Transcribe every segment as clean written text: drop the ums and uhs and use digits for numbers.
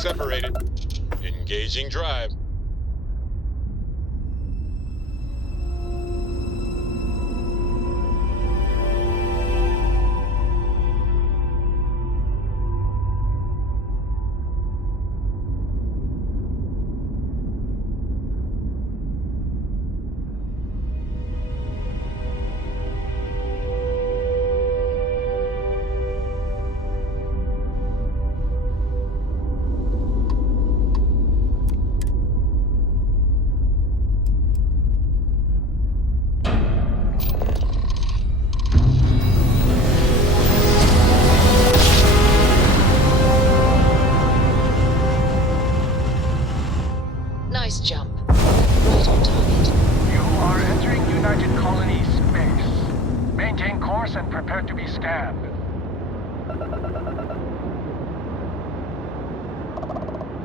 separated. Engaging drive. Nice jump. Right on target. You are entering United Colony space. Maintain course and prepare to be scanned.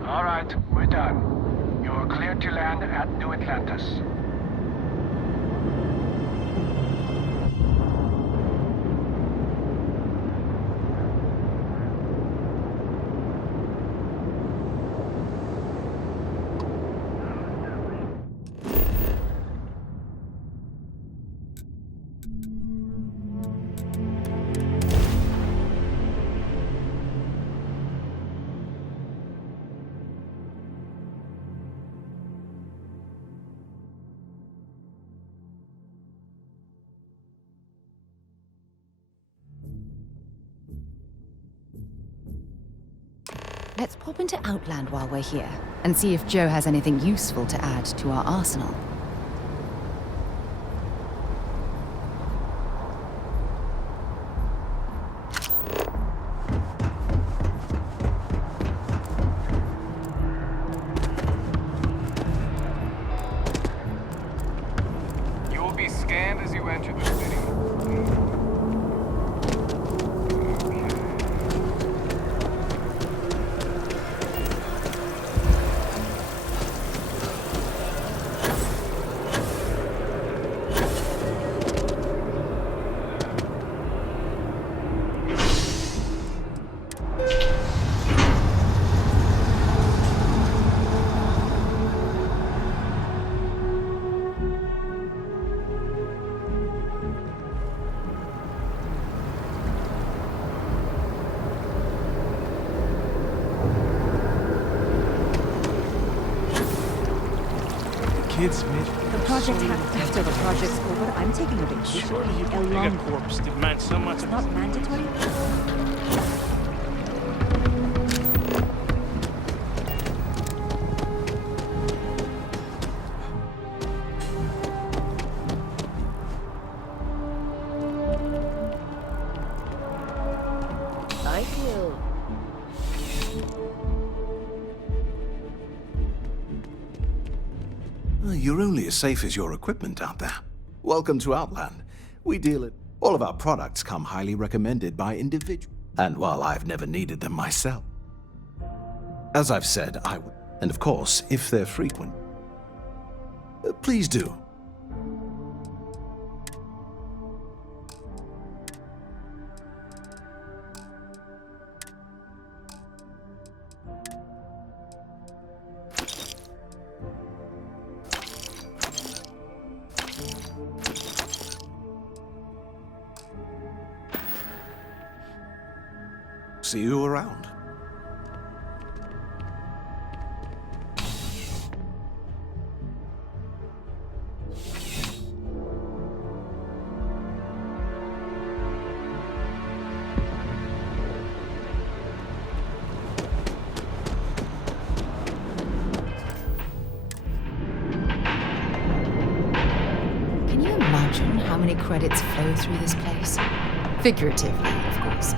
All right, we're done. You're cleared to land at New Atlantis. Let's pop into Outland while we're here, and see if Joe has anything useful to add to our arsenal. You will be scanned as you enter the city. The project after the project's over, I'm taking a vacation. Surely you A can make long a corpse demand so much It's not mandatory. I feel You're only as safe as your equipment out there. Welcome to Outland. We deal it. All of our products come highly recommended by individuals. And while I've never needed them myself, as I've said, I would. And of course, if they're frequent, please do. See you around. Can you imagine how many credits flow through this place? Figuratively, of course.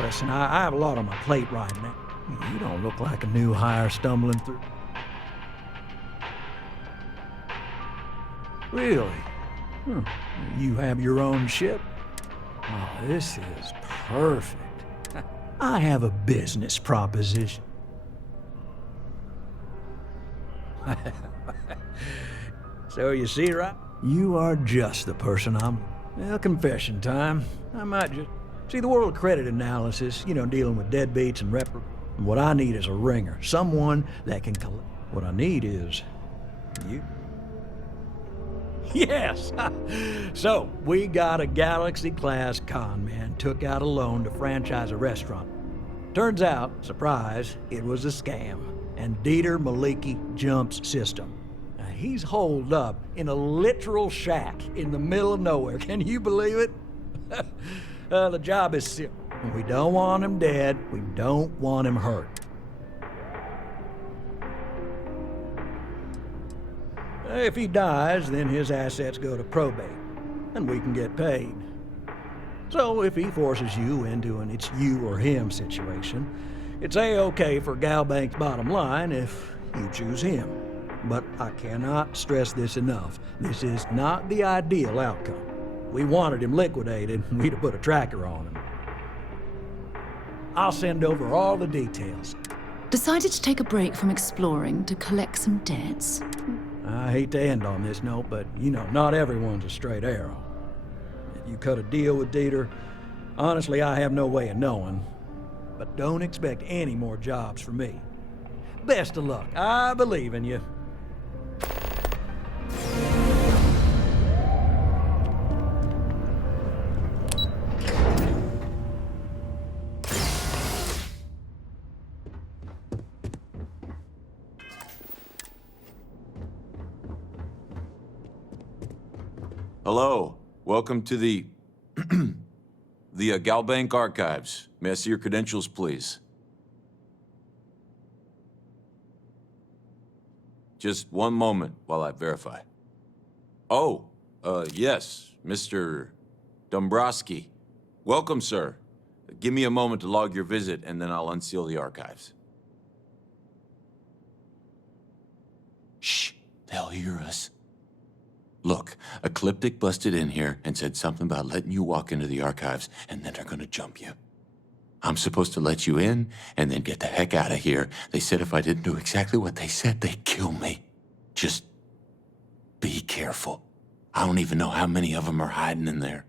Listen, I have a lot on my plate right now. You don't look like a new hire stumbling through. Really? You have your own ship? Oh, this is perfect. I have a business proposition. So you see, right? You are just the person I'm... Well, confession time. I might just... See, the world of credit analysis, dealing with deadbeats and what I need is a ringer. Someone that can collect. What I need is... you. Yes! So, we got a Galaxy-class con man took out a loan to franchise a restaurant. Turns out, surprise, it was a scam. And Dieter Maliki jumps system. Now, he's holed up in a literal shack in the middle of nowhere. Can you believe it? The job is simple. We don't want him dead. We don't want him hurt. If he dies, then his assets go to probate, and we can get paid. So if he forces you into an it's you or him situation, it's A-okay for Galbank's bottom line if you choose him. But I cannot stress this enough. This is not the ideal outcome. We wanted him liquidated, and we'd have put a tracker on him. I'll send over all the details. Decided to take a break from exploring to collect some debts? I hate to end on this note, but not everyone's a straight arrow. You cut a deal with Dieter. Honestly, I have no way of knowing. But don't expect any more jobs from me. Best of luck. I believe in you. Hello. Welcome to the Galbank Archives. May I see your credentials, please? Just one moment while I verify. Oh, yes, Mr. Dombrowski. Welcome, sir. Give me a moment to log your visit, and then I'll unseal the archives. Shh, they'll hear us. Look, Ecliptic busted in here and said something about letting you walk into the archives, and then they're gonna jump you. I'm supposed to let you in and then get the heck out of here. They said if I didn't do exactly what they said, they'd kill me. Just be careful. I don't even know how many of them are hiding in there.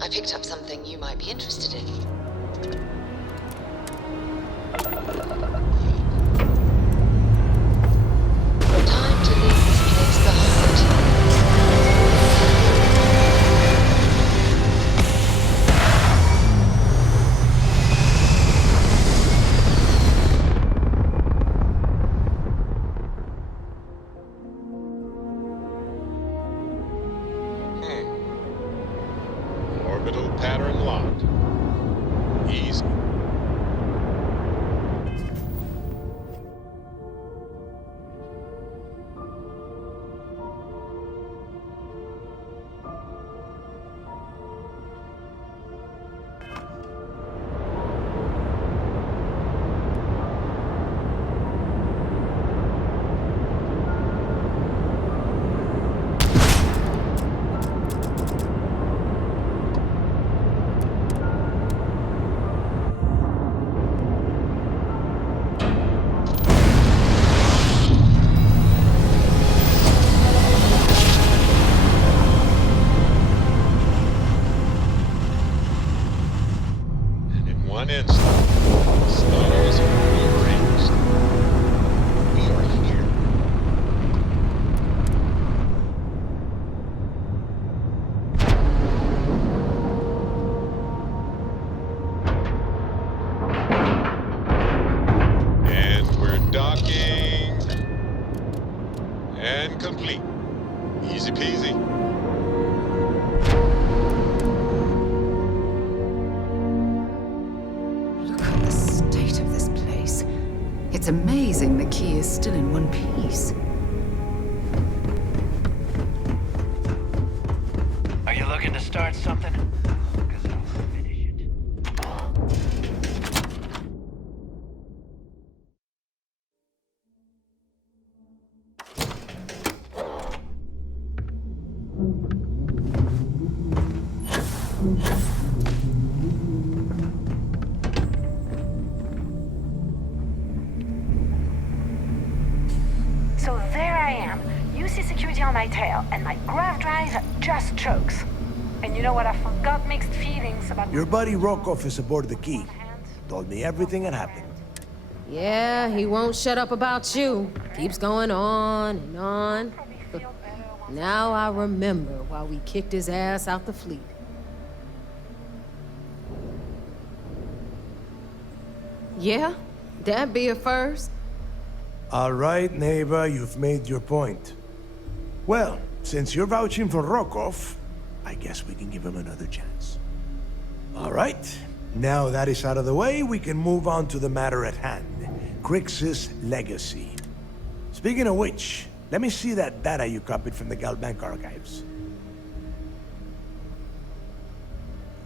I picked up something you might be interested in. Time to leave this place behind. pattern locked. Easy. One instant, stars are rearranged. We are here. And we're docking. And complete. Easy peasy. Look at the state of this place. It's amazing the key is still in one piece. Are you looking to start something? 'Cause I'll finish it. So there I am. You see security on my tail, and my grav drive just chokes. And you know what? I forgot mixed feelings about Your buddy Rokov is aboard the key. Told me everything that happened. Yeah, he won't shut up about you. Keeps going on and on. But now I remember why we kicked his ass out the fleet. Yeah, that'd be a first. All right, Neva, you've made your point. Well, since you're vouching for Rokov, I guess we can give him another chance. All right, now that is out of the way, we can move on to the matter at hand. Crix's legacy. Speaking of which, let me see that data you copied from the Galbank archives.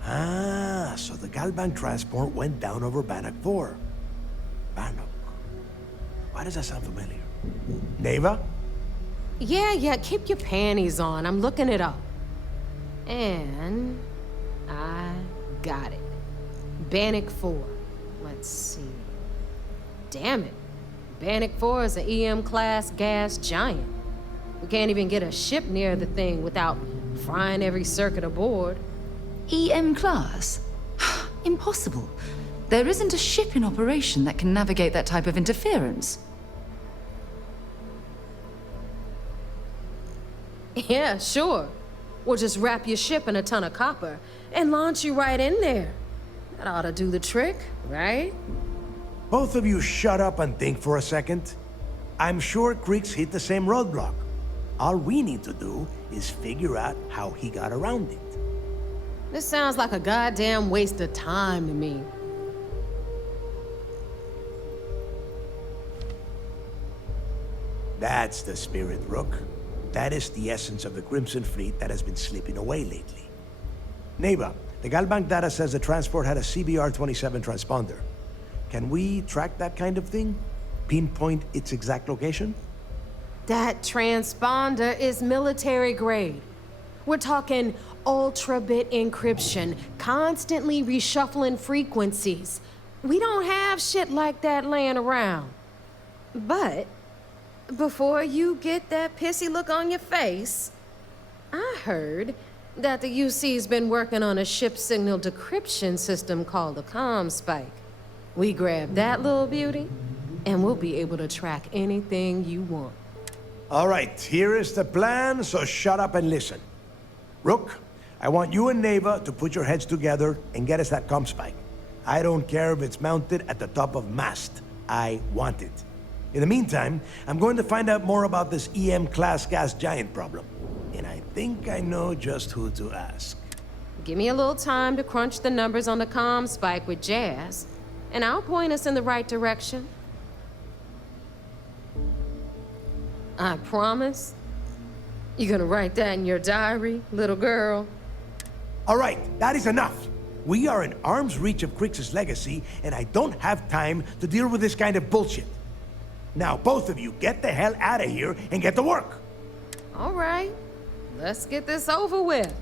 Ah, so the Galbank transport went down over Bannock 4. Bannock. Why does that sound familiar? Neva? Yeah, keep your panties on. I'm looking it up. And I got it. Bannock 4. Let's see. Damn it. Bannock 4 is an EM-class gas giant. We can't even get a ship near the thing without frying every circuit aboard. EM class? Impossible. There isn't a ship in operation that can navigate that type of interference. Yeah, sure. We'll just wrap your ship in a ton of copper and launch you right in there. That ought to do the trick, right? Both of you shut up and think for a second. I'm sure Crix hit the same roadblock. All we need to do is figure out how he got around it. This sounds like a goddamn waste of time to me. That's the spirit, Rook. That is the essence of the Crimson Fleet that has been slipping away lately. Neva, the Galbank data says the transport had a CBR-27 transponder. Can we track that kind of thing? Pinpoint its exact location? That transponder is military grade. We're talking ultra-bit encryption, constantly reshuffling frequencies. We don't have shit like that laying around. But before you get that pissy look on your face, I heard that the UC's been working on a ship signal decryption system called the ComSpike. We grab that little beauty, and we'll be able to track anything you want. All right, here is the plan, so shut up and listen. Rook, I want you and Neva to put your heads together and get us that ComSpike. I don't care if it's mounted at the top of mast. I want it. In the meantime, I'm going to find out more about this EM-class gas giant problem. And I think I know just who to ask. Give me a little time to crunch the numbers on the comm spike with Jazz, and I'll point us in the right direction. I promise. You gonna write that in your diary, little girl? All right, that is enough. We are in arm's reach of Crix's legacy, and I don't have time to deal with this kind of bullshit. Now, both of you, get the hell out of here and get to work. All right, let's get this over with.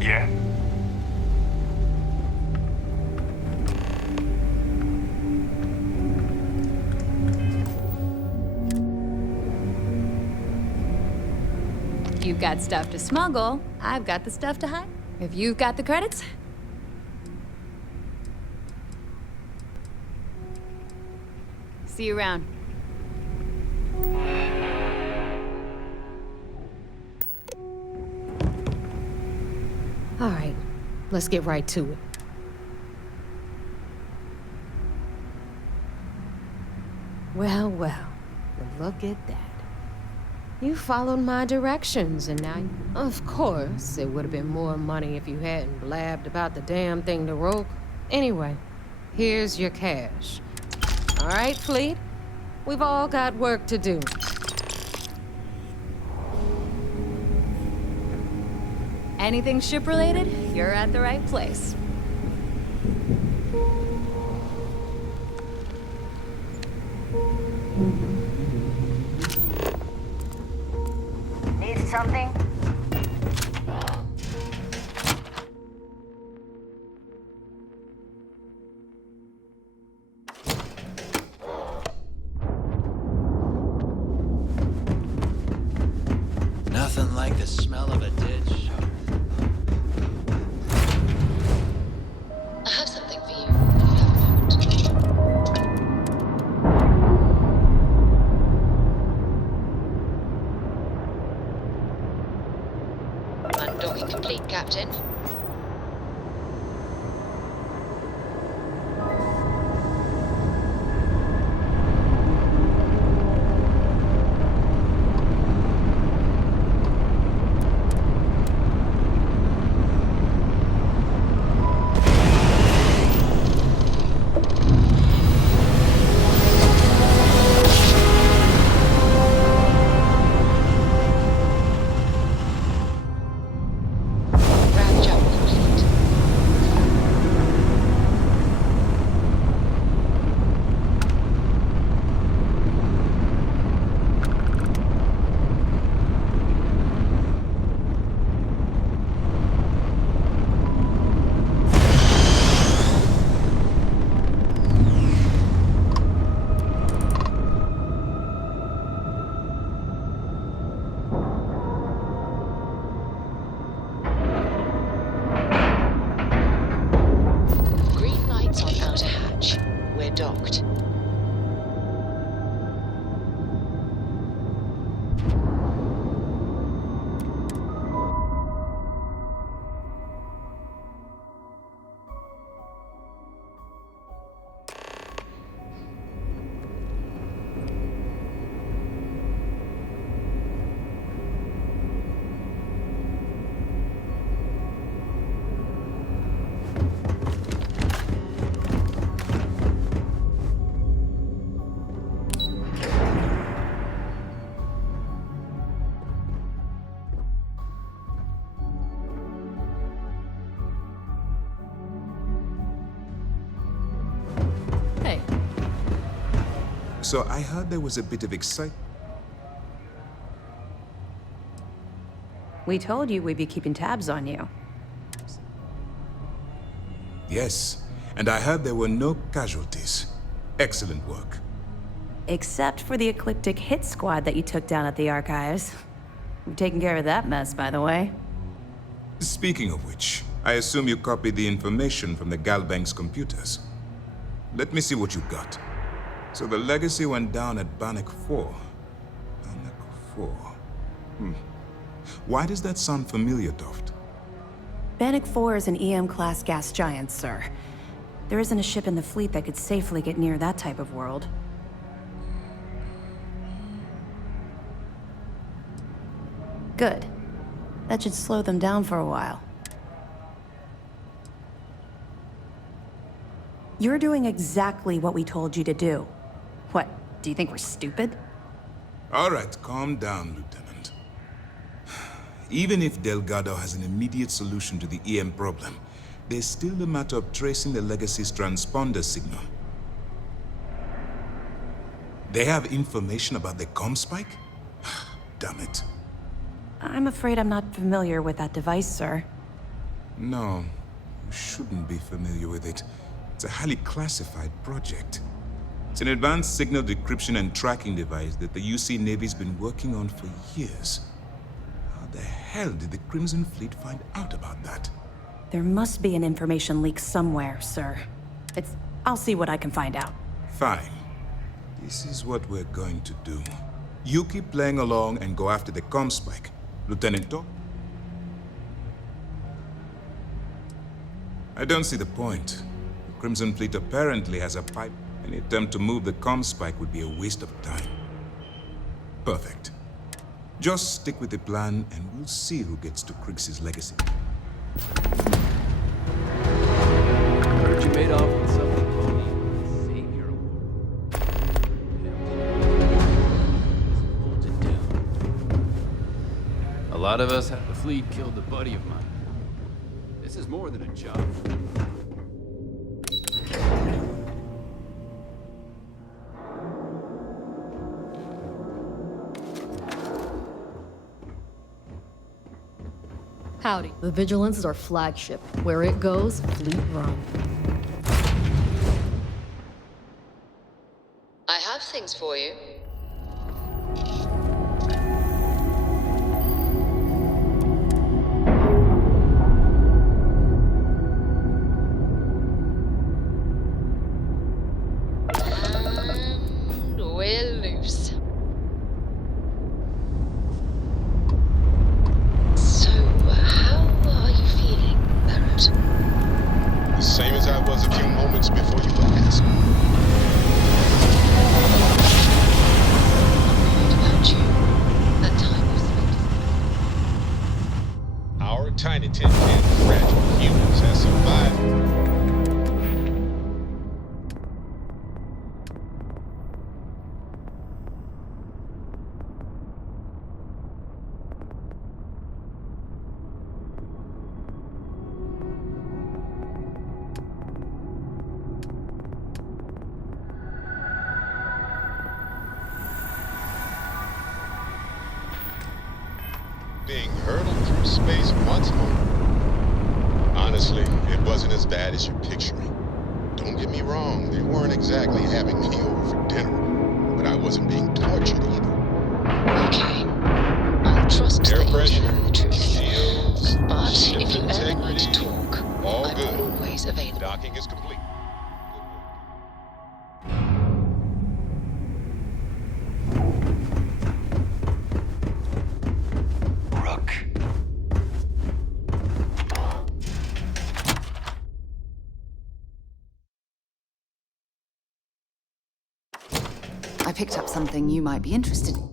Yeah? You've got stuff to smuggle, I've got the stuff to hide. If you've got the credits, see you around. All right, let's get right to it. Well, look at that. You followed my directions, and now, of course, it would have been more money if you hadn't blabbed about the damn thing to Rogue. Anyway, here's your cash. All right, Fleet? We've all got work to do. Anything ship-related, you're at the right place. Need something? Nothing like the smell of a ditch. I have something for you, if you have a moment. Undocking complete, Captain. Ramp jump complete. Green lights on outer hatch. We're docked. Hey, So I heard there was a bit of excitement. We told you we'd be keeping tabs on you. Yes, and I heard there were no casualties. Excellent work. Except for the eclectic hit squad that you took down at the archives. We've taken care of that mess, by the way. Speaking of which, I assume you copied the information from the Galbank's computers. Let me see what you got. So the legacy went down at Bannock 4. Bannock 4. Why does that sound familiar, Toft? Bannock 4 is an EM-class gas giant, sir. There isn't a ship in the fleet that could safely get near that type of world. Good. That should slow them down for a while. You're doing exactly what we told you to do. What, do you think we're stupid? All right, calm down, Lieutenant. Even if Delgado has an immediate solution to the EM problem, there's still the matter of tracing the Legacy's transponder signal. They have information about the comm spike? Damn it. I'm afraid I'm not familiar with that device, sir. No, you shouldn't be familiar with it. It's a highly classified project. It's an advanced signal decryption and tracking device that the UC Navy's been working on for years. How the hell did the Crimson Fleet find out about that? There must be an information leak somewhere, sir. I'll see what I can find out. Fine. This is what we're going to do. You keep playing along and go after the comm spike. Lieutenant Doc? I don't see the point. The Crimson Fleet apparently has a pipe. Any attempt to move the comm spike would be a waste of time. Perfect. Just stick with the plan and we'll see who gets to Krig's legacy. Heard you made off with something phony. Savior. Bolted down. A lot of us have the fleet killed a buddy of mine. This is more than a job. Howdy. The Vigilance is our flagship. Where it goes, fleet run. I have things for you. And we're loose. The same as I was a few moments before you asked. About you. That time was spent. Our tiny tin can fragile humans has survived. Being hurtled through space once more. Honestly, it wasn't as bad as you're picturing. Don't get me wrong, they weren't exactly having me over for dinner, but I wasn't being tortured either. Okay. I'll trust Air that you're pressure, telling the truth. shields, But ship if you ever need integrity, to talk, all I'm good. always available. Docking is complete. I picked up something you might be interested in.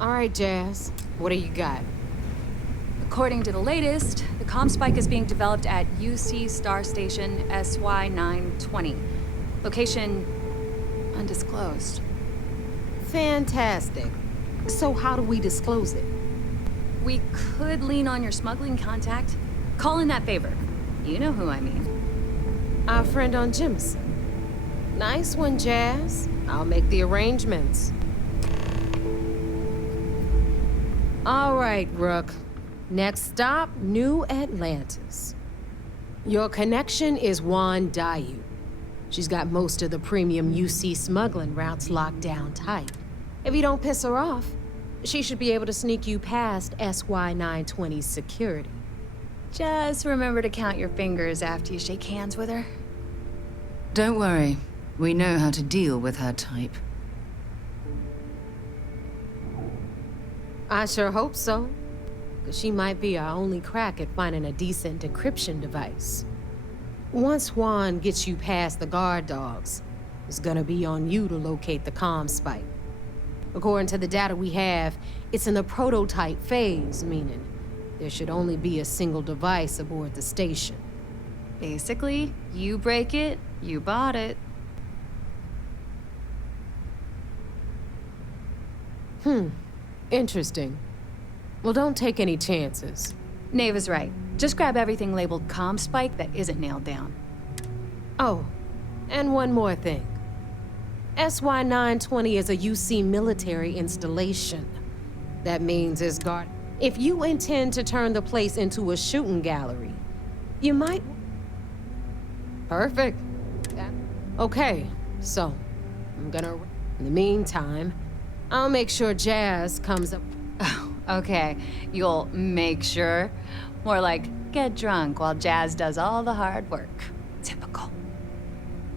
All right, Jazz. What do you got? According to the latest, the comm spike is being developed at UC Star Station SY-920. Location undisclosed. Fantastic. So how do we disclose it? We could lean on your smuggling contact. Call in that favor. You know who I mean. Our friend on Jimson. Nice one, Jazz. I'll make the arrangements. All right, Rook. Next stop, New Atlantis. Your connection is Juan Dayu. She's got most of the premium UC smuggling routes locked down tight. If you don't piss her off, she should be able to sneak you past SY-920's security. Just remember to count your fingers after you shake hands with her. Don't worry. We know how to deal with her type. I sure hope so. Because she might be our only crack at finding a decent encryption device. Once Juan gets you past the guard dogs, it's gonna be on you to locate the comm spike. According to the data we have, it's in the prototype phase, meaning there should only be a single device aboard the station. Basically, you break it, you bought it. Interesting. Well, don't take any chances. Nave is right. Just grab everything labeled comm spike that isn't nailed down. Oh, and one more thing. SY-920 is a UC military installation. That means it's guard. If you intend to turn the place into a shooting gallery, you might... Perfect. Okay, so I'm gonna... In the meantime, I'll make sure Jazz comes up... Oh, okay. You'll make sure. More like, get drunk while Jazz does all the hard work. Typical.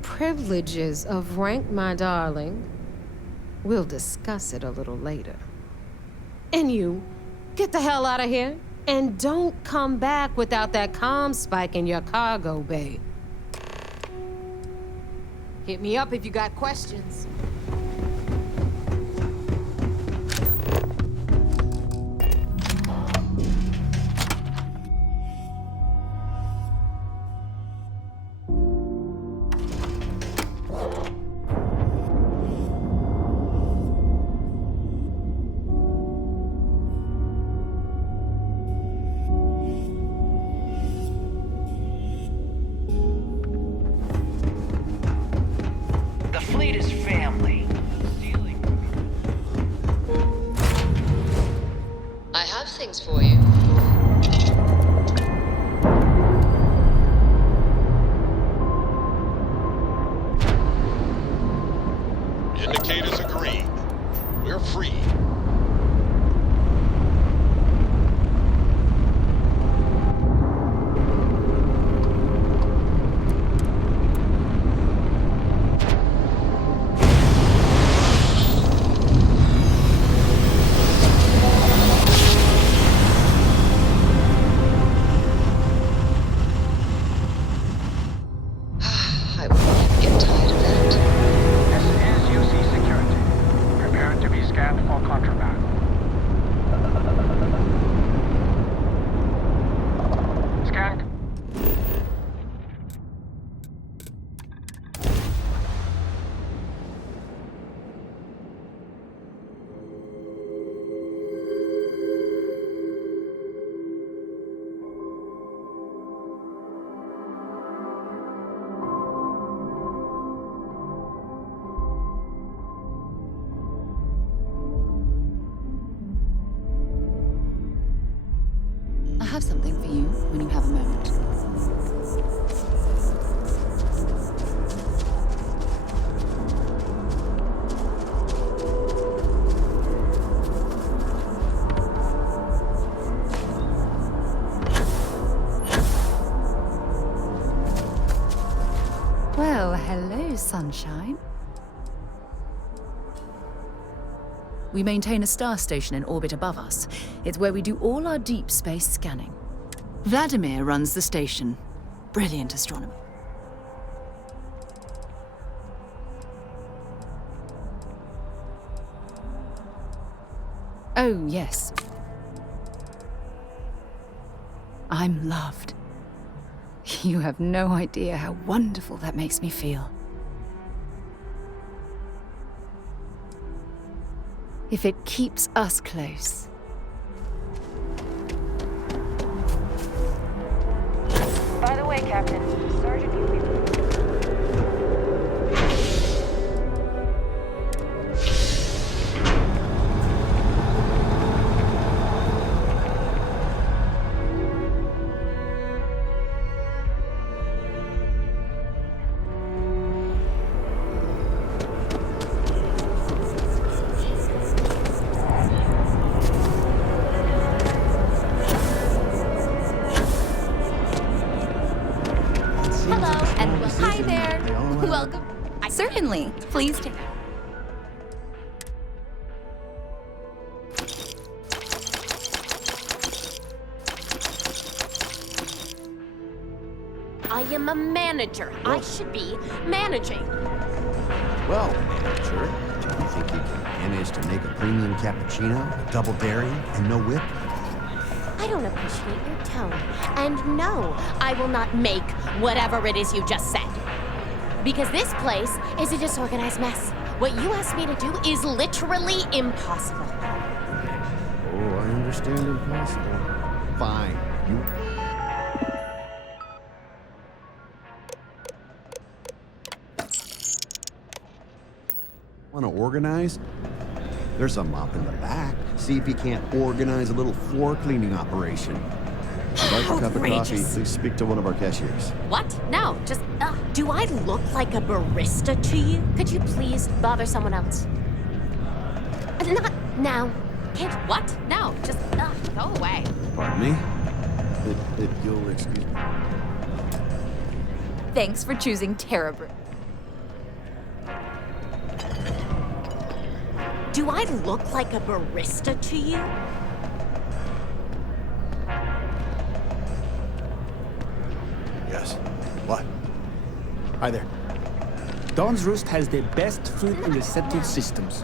Privileges of rank, my darling. We'll discuss it a little later. And you, get the hell out of here. And don't come back without that comm spike in your cargo bay. Hit me up if you got questions. For you. Indicators are green. We're free. I have something for you when you have a moment. Well, hello, sunshine. We maintain a star station in orbit above us. It's where we do all our deep space scanning. Vladimir runs the station. Brilliant astronomer. Oh, yes. I'm loved. You have no idea how wonderful that makes me feel. If it keeps us close. By the way, Captain, Sergeant Yuki. Certainly. Please take. I am a manager. I should be managing. Well, manager, do you think you can manage to make a premium cappuccino, a double dairy, and no whip? I don't appreciate your tone. And no, I will not make whatever it is you just said. Because this place is a disorganized mess. What you asked me to do is literally impossible. Oh, I understand impossible. Fine. You... Want to organize? There's a mop in the back. See if you can't organize a little floor cleaning operation. I'd like a cup of coffee. Please speak to one of our cashiers. What? No, just, do I look like a barista to you? Could you please bother someone else? Not now. Can't, what? No, just, go away. Pardon me? You'll excuse me. Thanks for choosing Terrabrew. Do I look like a barista to you? Yes. What? Hi there. Dawn's Roost has the best food and receptive systems.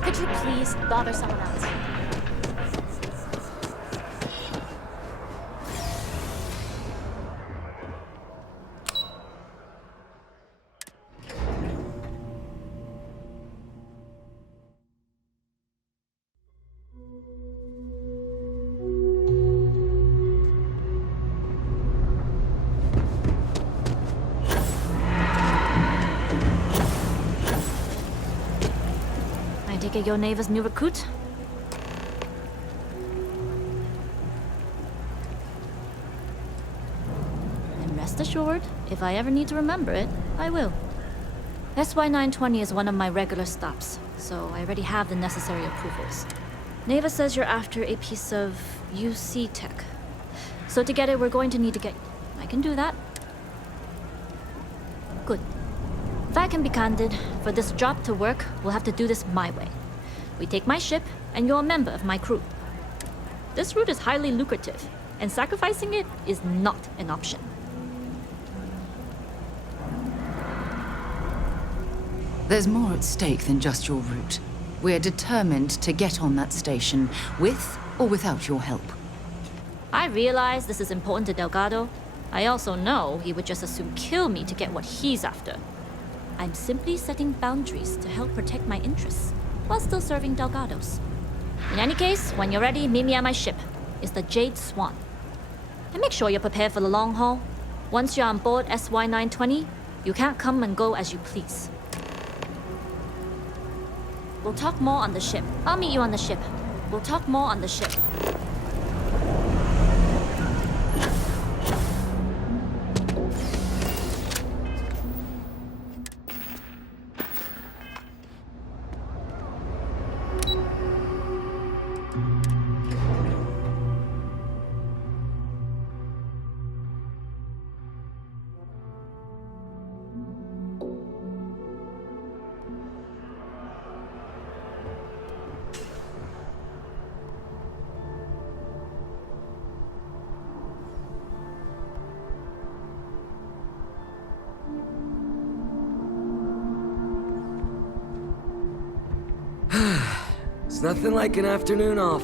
Could you please bother someone else? Take your neighbor's new recruit? And rest assured, if I ever need to remember it, I will. SY-920 is one of my regular stops, so I already have the necessary approvals. Neva says you're after a piece of UC tech. So to get it, we're going to need to get... I can do that. Good. If I can be candid, for this job to work, we'll have to do this my way. We take my ship, and you're a member of my crew. This route is highly lucrative, and sacrificing it is not an option. There's more at stake than just your route. We're determined to get on that station, with or without your help. I realize this is important to Delgado. I also know he would just as soon kill me to get what he's after. I'm simply setting boundaries to help protect my interests, while still serving Delgado's. In any case, when you're ready, meet me at my ship. It's the Jade Swan. And make sure you're prepared for the long haul. Once you're on board SY-920, you can't come and go as you please. We'll talk more on the ship. I'll meet you on the ship. We'll talk more on the ship. It's nothing like an afternoon off.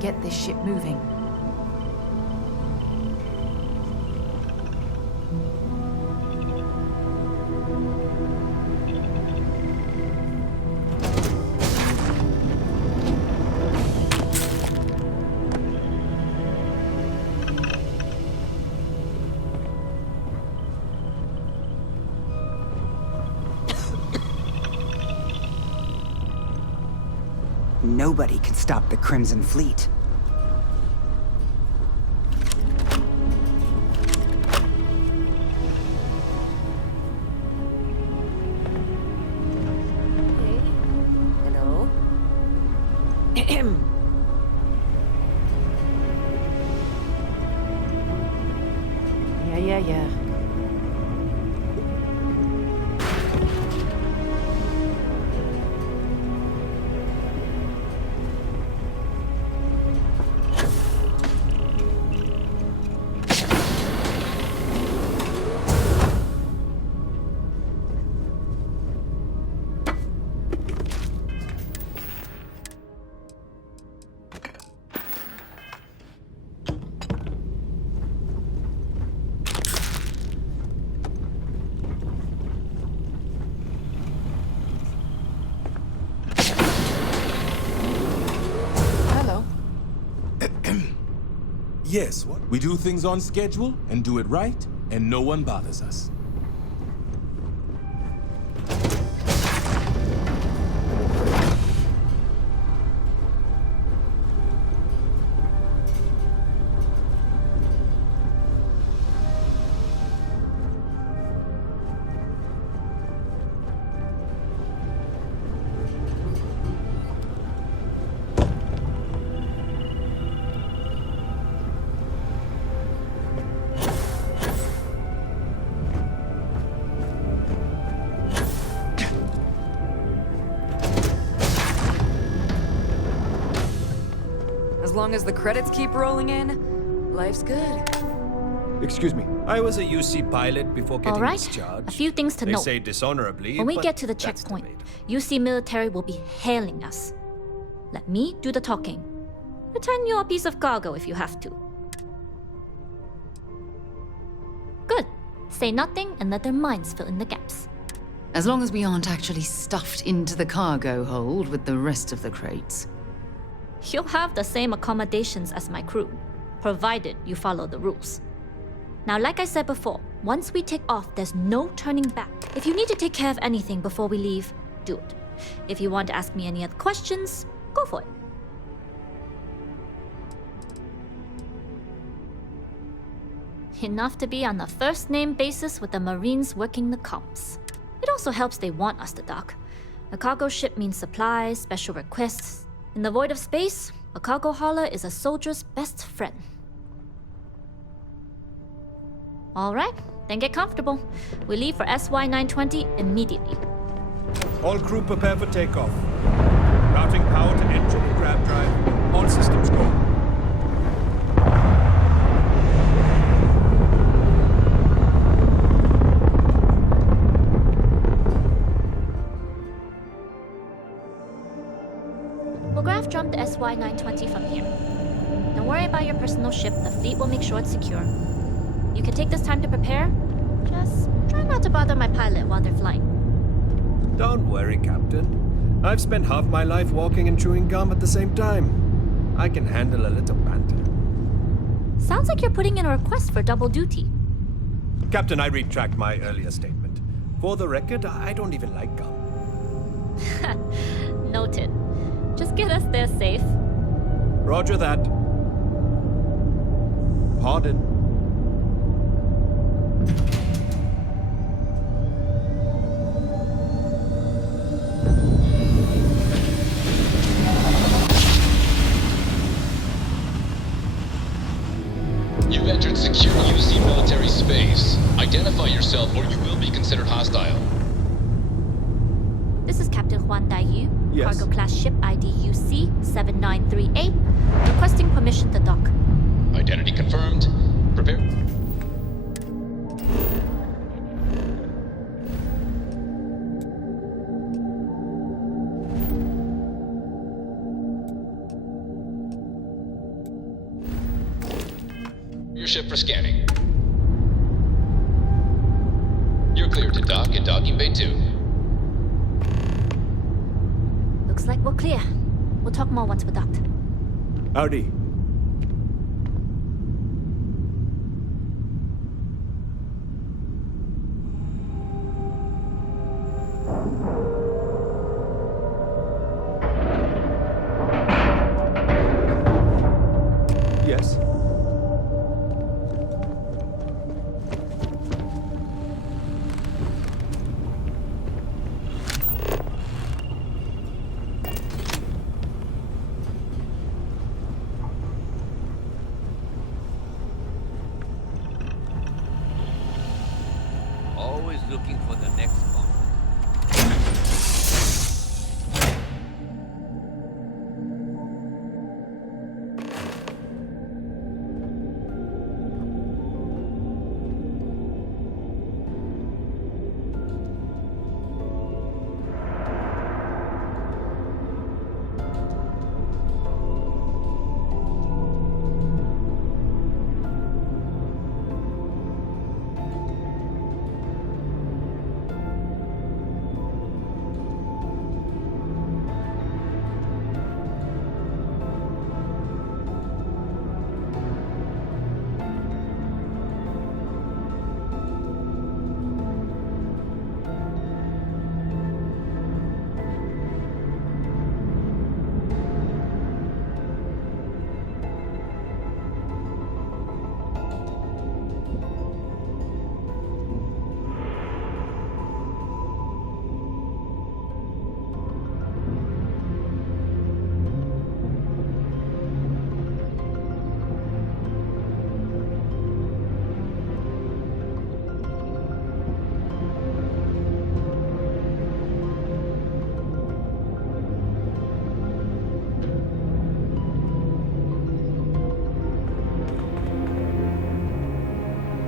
Get this ship moving. Nobody can stop the Crimson Fleet. Yeah. Yes, we do things on schedule and do it right, and no one bothers us. As long as the credits keep rolling in, life's good. Excuse me. I was a UC pilot before getting All right, discharged. a few things to they note. say dishonorably, When we but get to the that's checkpoint, UC military will be hailing us. Let me do the talking. Pretend you're a piece of cargo if you have to. Good. Say nothing and let their minds fill in the gaps. As long as we aren't actually stuffed into the cargo hold with the rest of the crates. You'll have the same accommodations as my crew, provided you follow the rules. Now, like I said before, once we take off, there's no turning back. If you need to take care of anything before we leave, do it. If you want to ask me any other questions, go for it. Enough to be on a first-name basis with the Marines working the comms. It also helps they want us to dock. A cargo ship means supplies, special requests. In the void of space, a cargo hauler is a soldier's best friend. Alright, then get comfortable. We leave for SY-920 immediately. All crew prepare for takeoff. Routing power to engine and grav drive. All systems go. We'll grav jump the SY-920 from here. Don't worry about your personal ship. The fleet will make sure it's secure. You can take this time to prepare. Just try not to bother my pilot while they're flying. Don't worry, Captain. I've spent half my life walking and chewing gum at the same time. I can handle a little banter. Sounds like you're putting in a request for double duty. Captain, I retract my earlier statement. For the record, I don't even like gum. Noted. Just get us there safe. Roger that. Pardon. You entered secure UC military space. Identify yourself or you will be considered hostile. This is Captain Huan Daiyu, Yes. cargo class ship ID UC-7938, requesting permission to dock. Identity confirmed. Prepare. Your ship for scanning. You're clear to dock in docking bay 2. Looks like we're clear. We'll talk more once we're docked. Howdy. Yes. Always looking for the next bomb.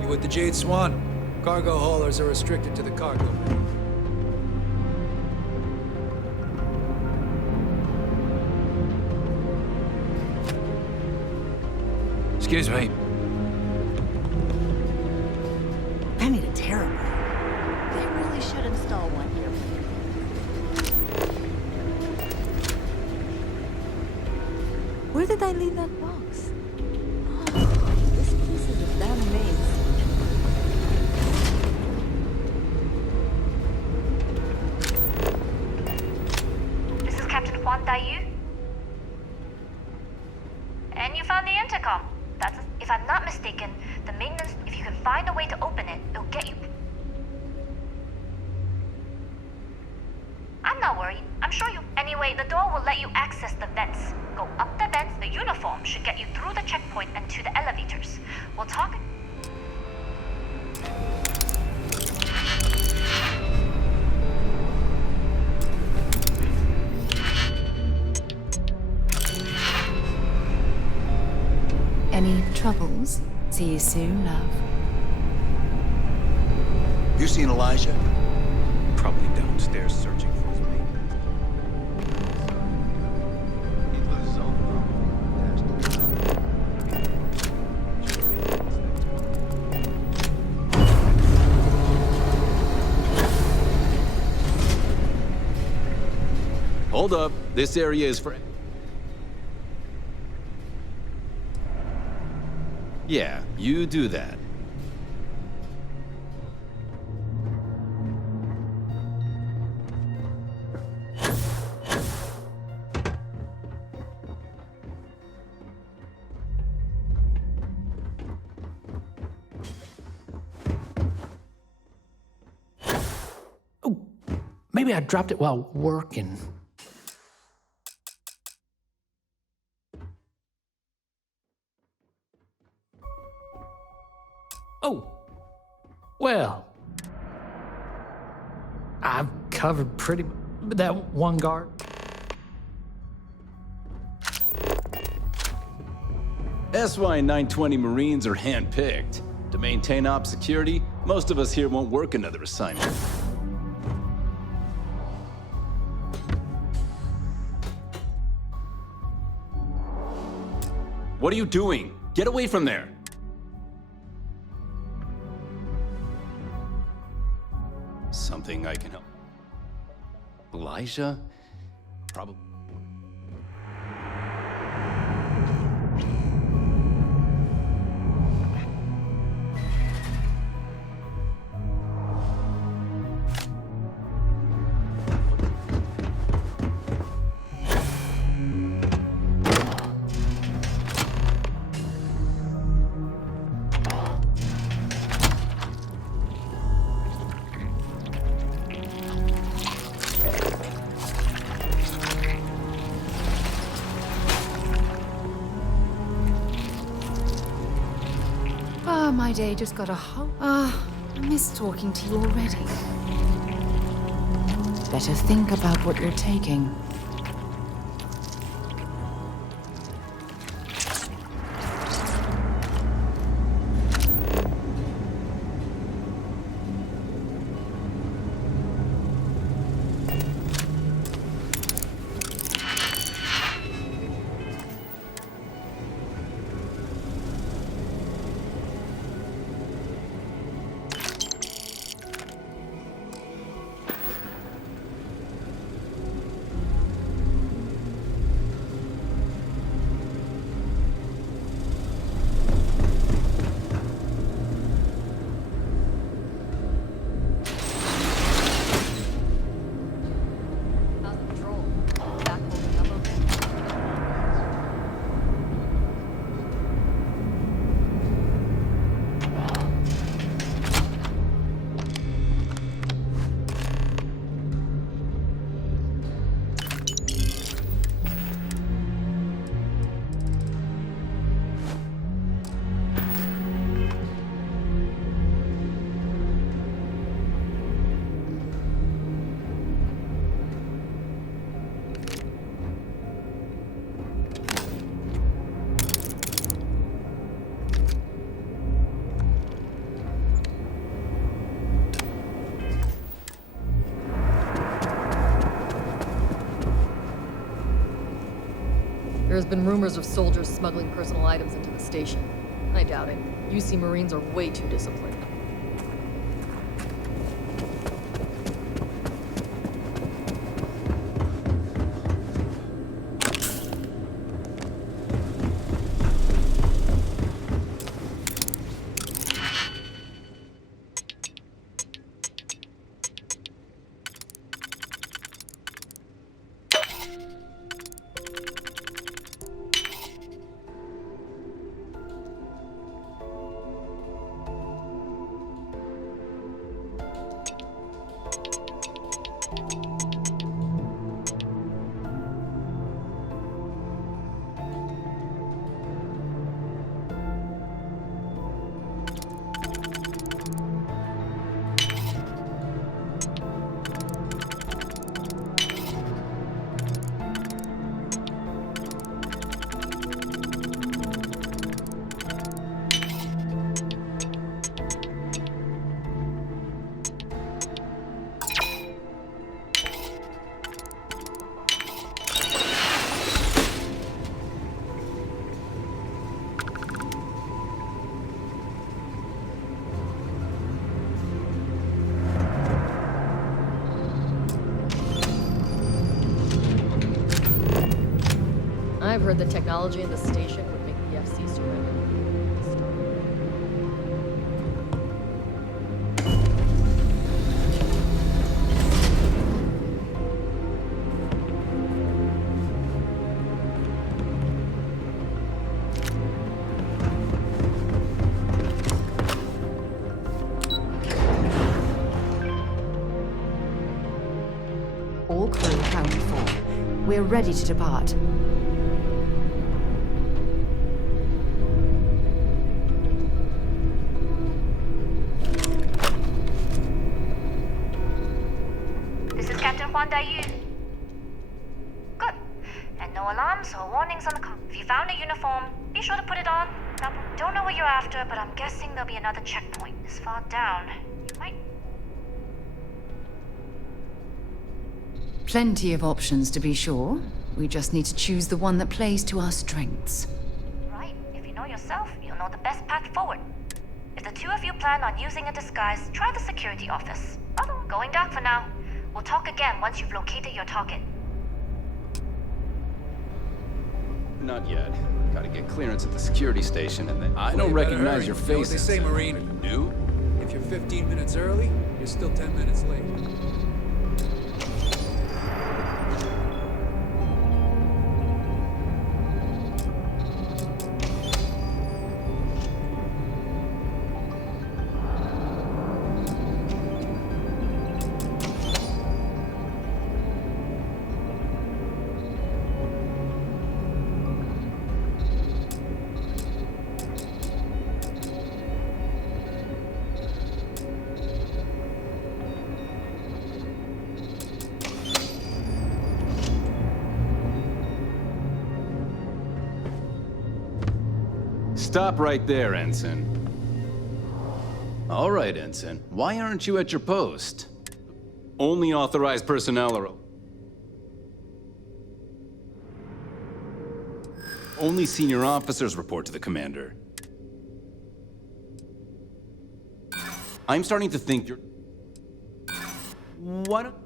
You with the Jade Swan? Cargo haulers are restricted to the cargo bay. Excuse me. I made a terrible. They really should install one here. Where did I leave that box? Oh, this place is a damn maze. Huan Daiyu? And you found the intercom. If I'm not mistaken, the maintenance, if you can find a way to open it, it'll get you. I'm not worried. I'm sure you. Anyway, the door will let you access the vents. Go up the vents, the uniform should get you through the checkpoint and to the elevators. We'll talk. Any troubles? See you soon, love. You seen Elijah? Probably downstairs searching for his mate. Hold up. This area is for... Yeah, you do that. Maybe I dropped it while working. Oh, well, I've covered pretty that one guard. SY-920 Marines are handpicked. To maintain op security, most of us here won't work another assignment. What are you doing? Get away from there! Something I can help. Elijah? Probably. My day just got a whole... I miss talking to you already. Better think about what you're taking. There's been rumors of soldiers smuggling personal items into the station. I doubt it. UC Marines are way too disciplined. I've heard the technology in the station would make the FC surrender. All crew accounted for. We're ready to depart. This is Captain Huan Daiyu. Good. And no alarms or warnings on the com. If you found a uniform, be sure to put it on. Now, don't know what you're after, but I'm guessing there'll be another checkpoint this far down. You might. Plenty of options to be sure. We just need to choose the one that plays to our strengths. Right. If you know yourself, you'll know the best path forward. If the two of you plan on using a disguise, try the security office. Oh, going dark for now. We'll talk again once you've located your target. Not yet. Gotta get clearance at the security station, and then I don't recognize your face. You know what they say, Marine? New? If you're 15 minutes early, you're still 10 minutes late. Stop right there, Ensign. All right, Ensign. Why aren't you at your post? Only authorized personnel are... Only senior officers report to the commander. I'm starting to think you're... What?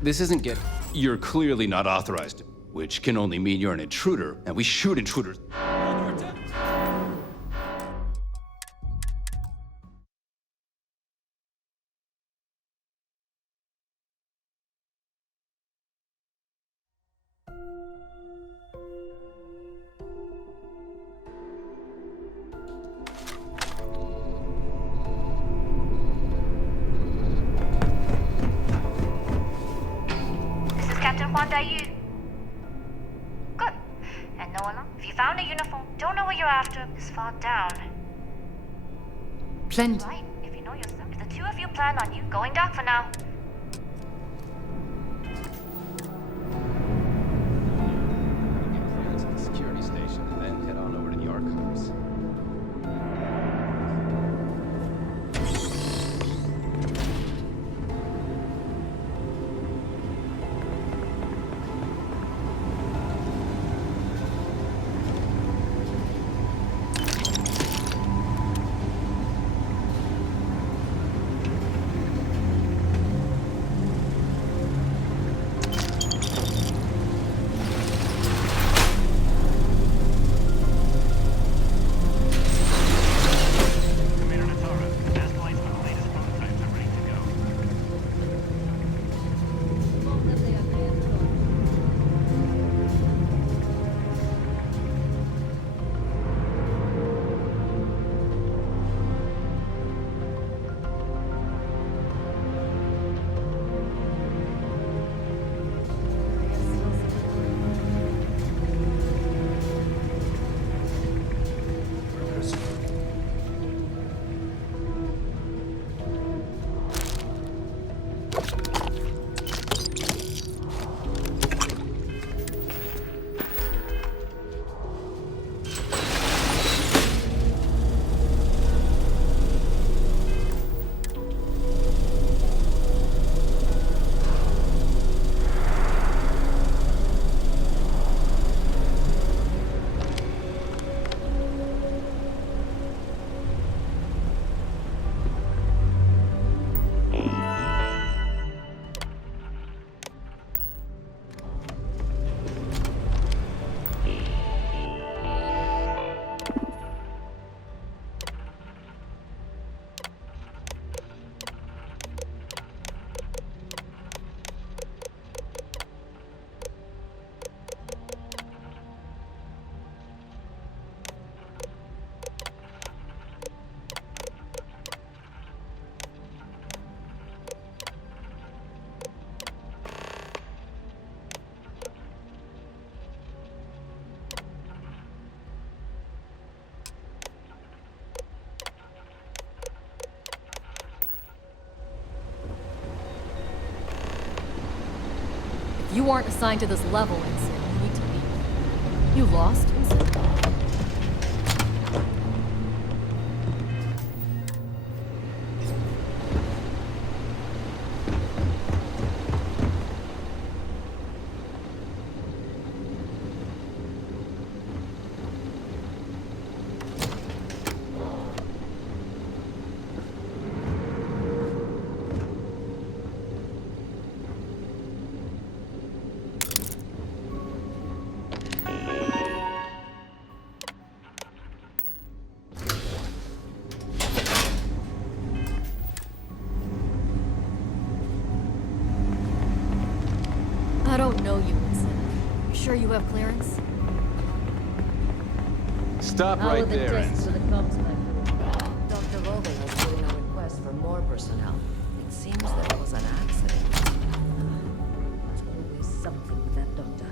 This isn't getting... You're clearly not authorized, which can only mean you're an intruder, and we shoot intruders. This is Captain Huan Daiyu. Good. And no alarm. If you found a uniform, don't know what you're after, this far down. Plenty. Right. If you know yourself. If the two of you plan on you going dark for now. Get clearance at the security station, and then head on over to the archives. You aren't assigned to this level, Ensign. You need to leave. You lost, Ensign? I don't know you, Ensign. You sure you have clearance? Stop How right are the there, tests Ensign. for the comms man? Dr. Vogel has put in a request for more personnel. It seems that it was an accident. There's always something with that doctor.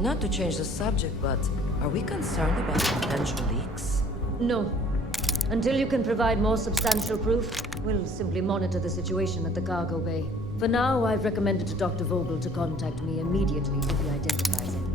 Not to change the subject, but are we concerned about potential leaks? No. Until you can provide more substantial proof, we'll simply monitor the situation at the cargo bay. For now, I've recommended to Dr. Vogel to contact me immediately if he identifies any.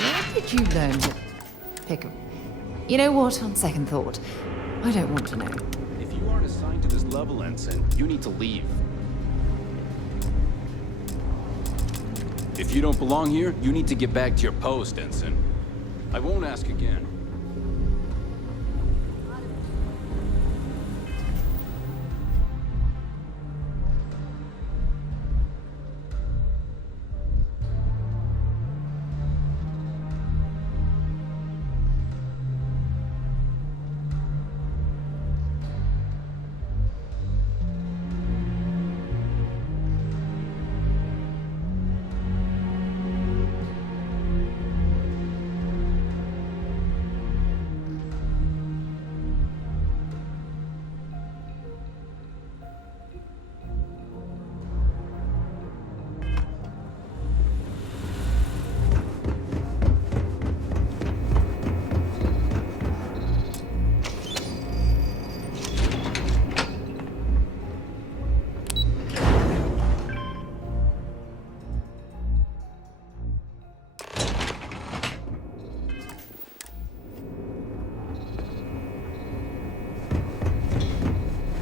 Where did you learn to pick a... You know what, on second thought, I don't want to know. If you aren't assigned to this level, Ensign, you need to leave. If you don't belong here, you need to get back to your post, Ensign. I won't ask again.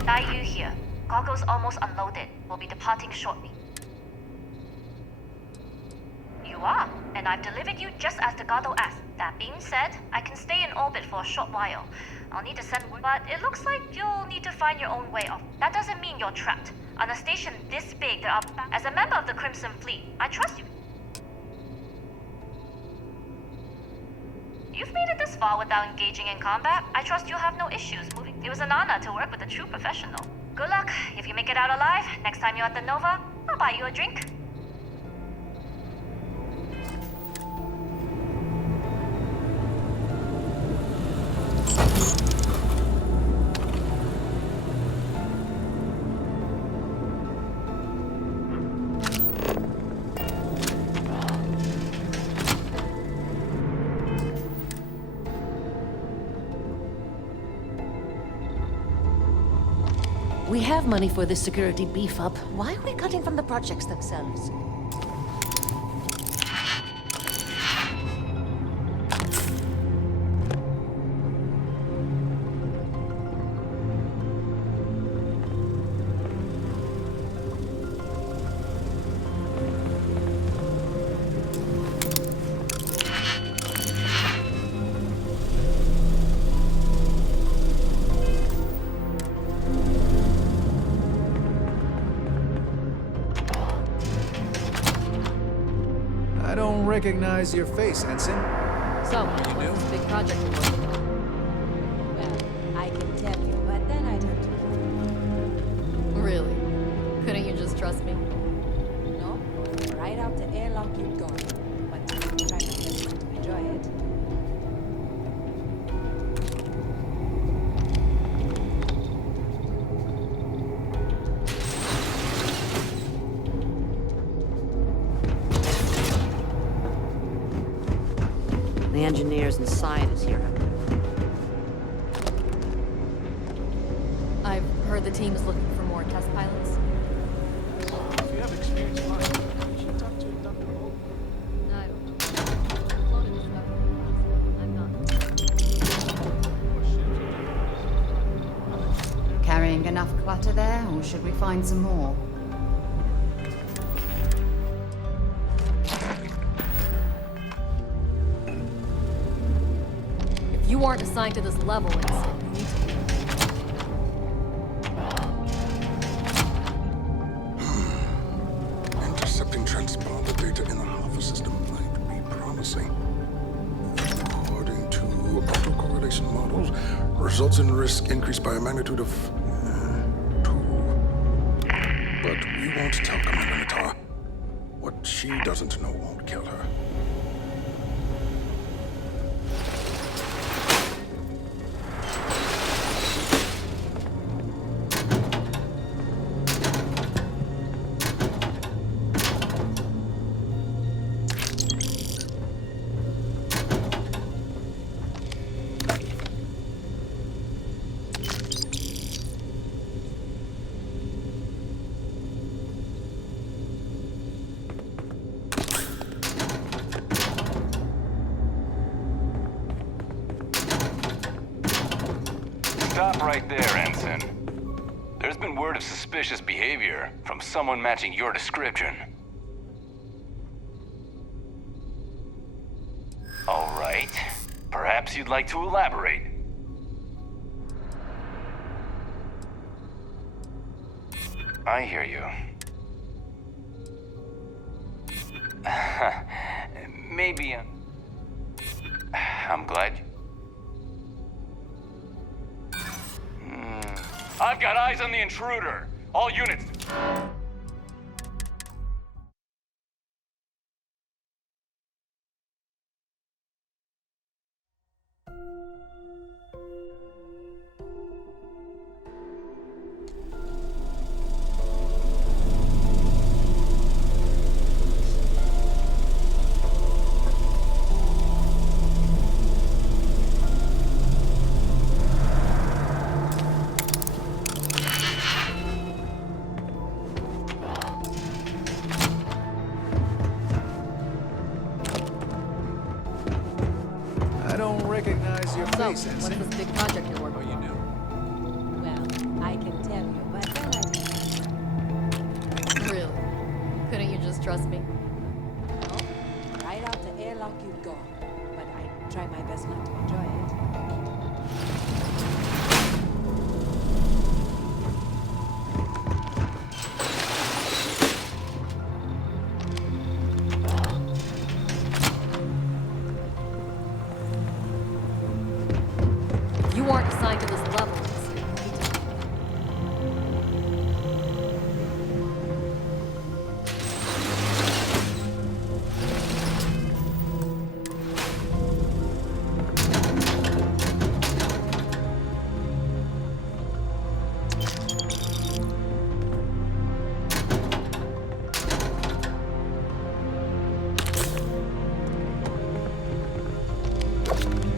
Dayu here. Goggles almost unloaded. We'll be departing shortly. You are, and I've delivered you just as Delgado asked. That being said, I can stay in orbit for a short while. I'll need to send word, but it looks like you'll need to find your own way off. That doesn't mean you're trapped. On a station this big, there are... As a member of the Crimson Fleet, I trust you. You've made it this far without engaging in combat. I trust you'll have no issues moving. It was an honor to work with a true professional. Good luck. If you make it out alive, next time you're at the Nova, I'll buy you a drink. We have money for this security beef up. Why are we cutting from the projects themselves? I don't recognize your face, Ensign. So, what's this big project you're working on? Well, I can tell you, but then I'd have to kill you. Really? Couldn't you just trust me? No, right out the airlock you'd go. But I try my best to enjoy it. The engineers inside is here. I've heard the team is looking for more test pilots. If you have experience flying, you should talk to Dr. Vogel. I don't know. Floated this stuff in the past, but I'm not. Carrying enough clutter there, or should we find some more? If you aren't assigned to this level, you need to be. Intercepting transponder data in the Alpha system might be promising. According to autocorrelation models, results in risk increased by a magnitude of 2. But we won't tell Commander Natar. What she doesn't know won't kill her. Stop right there, Ensign. There's been word of suspicious behavior from someone matching your description. All right. Perhaps you'd like to elaborate. I hear you. Maybe, I'm glad. I've got eyes on the intruder. All units. Recognize your So, face, what's Ensign. this big project you're working on? You knew. Well, I can tell you, but then I'd Really? Couldn't you just trust me? No, right out the airlock you'd go. But I try my best not to enjoy it. You aren't assigned to this level.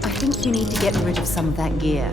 I think you need to get rid of some of that gear.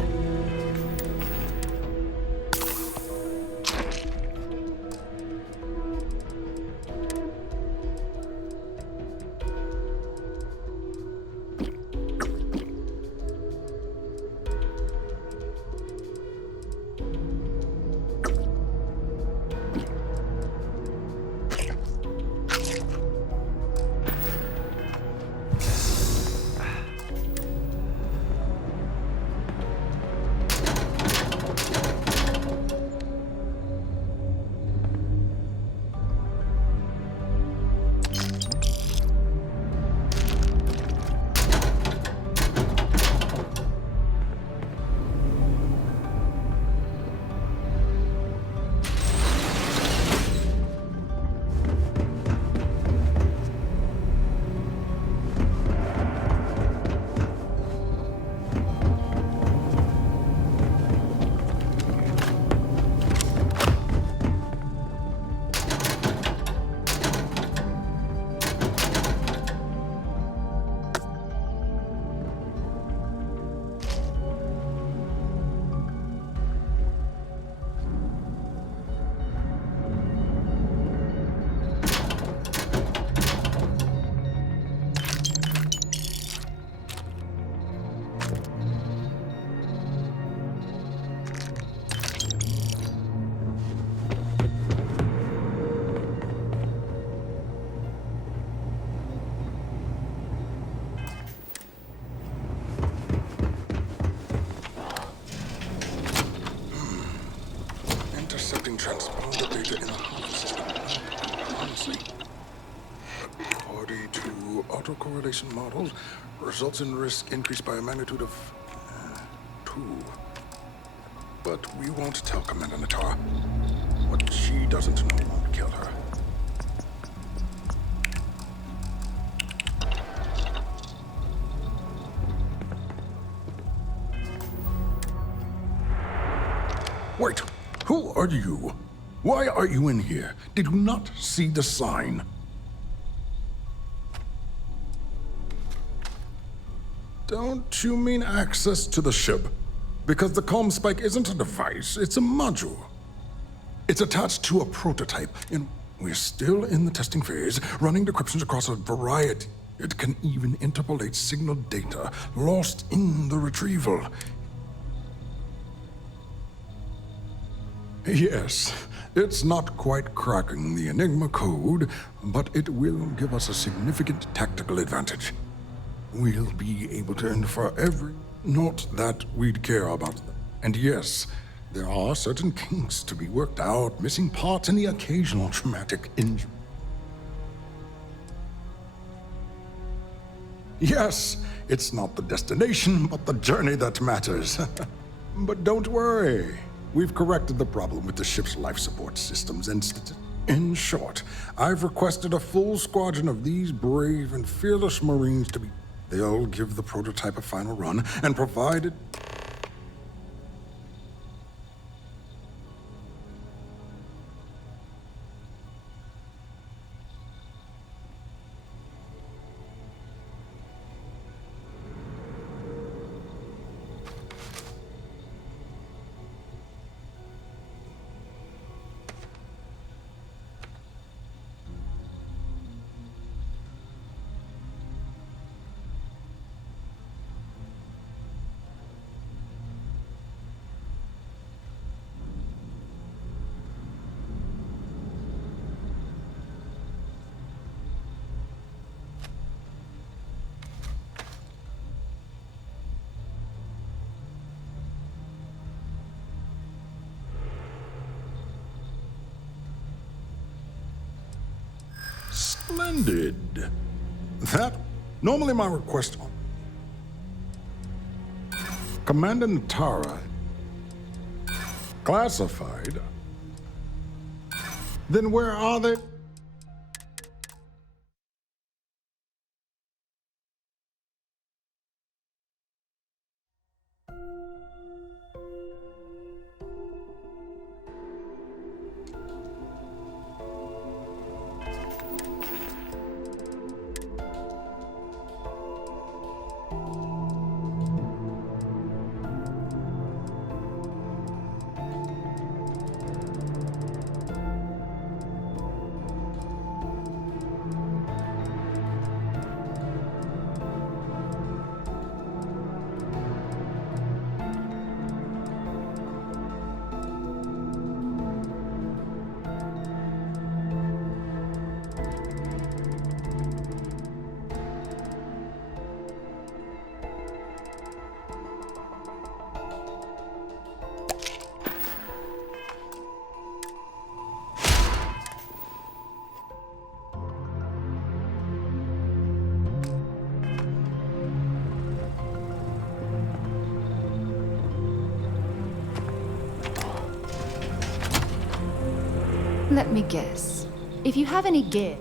autocorrelation models results in risk increased by a magnitude of 2. But we won't tell Commander Natar. What she doesn't know won't kill her. Wait, who are you? Why are you in here? Did you not see the sign? Don't you mean access to the ship? Because the comm spike isn't a device, it's a module. It's attached to a prototype, and we're still in the testing phase, running decryptions across a variety. It can even interpolate signal data lost in the retrieval. Yes, it's not quite cracking the Enigma code, but it will give us a significant tactical advantage. We'll be able to infer every note that we'd care about them. And yes, there are certain kinks to be worked out, missing parts and the occasional traumatic injury. Yes, it's not the destination, but the journey that matters. But don't worry. We've corrected the problem with the ship's life support systems, and in short, I've requested a full squadron of these brave and fearless Marines to be... They'll give the prototype a final run, and provided... Splendid. That... Normally my request... Commander Natara... Classified? Then where are they? Let me guess. If you have any gear...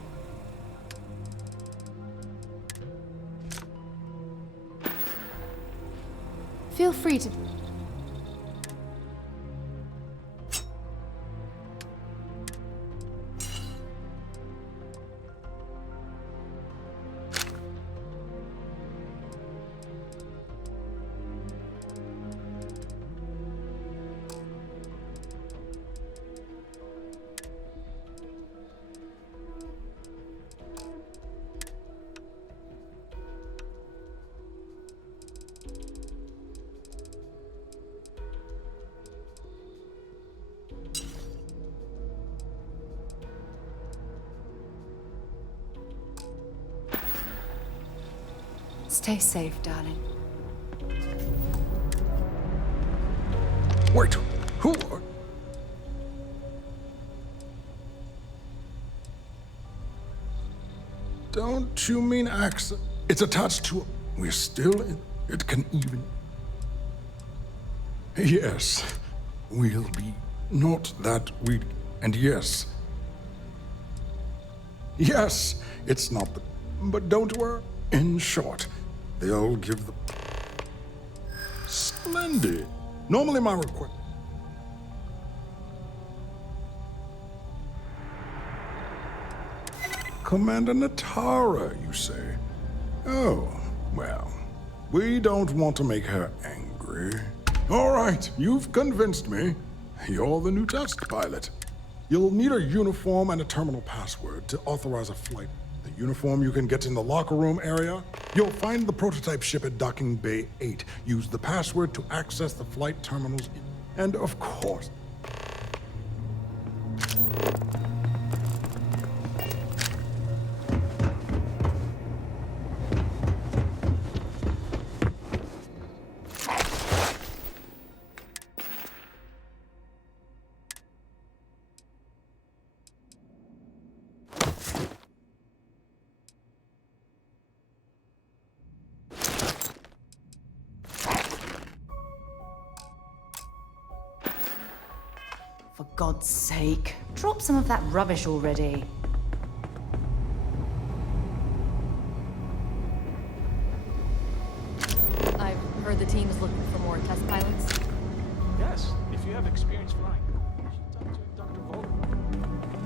Feel free to... Stay safe, darling. Wait, who are... Don't Don't you mean access? It's attached to... We're still in... It can even... Yes, we'll be... Not that we... And yes. Yes, it's not the... But don't worry. In short, they'll give the... Splendid. Normally my request... Commander Natara, you say? Oh, well, we don't want to make her angry. All right, you've convinced me. You're the new test pilot. You'll need a uniform and a terminal password to authorize a flight. The uniform you can get in the locker room area. You'll find the prototype ship at Docking Bay 8. Use the password to access the flight terminals. And of course... For God's sake, drop some of that rubbish already. I've heard the team is looking for more test pilots. Yes, if you have experience flying, you should talk to Dr. Vogel.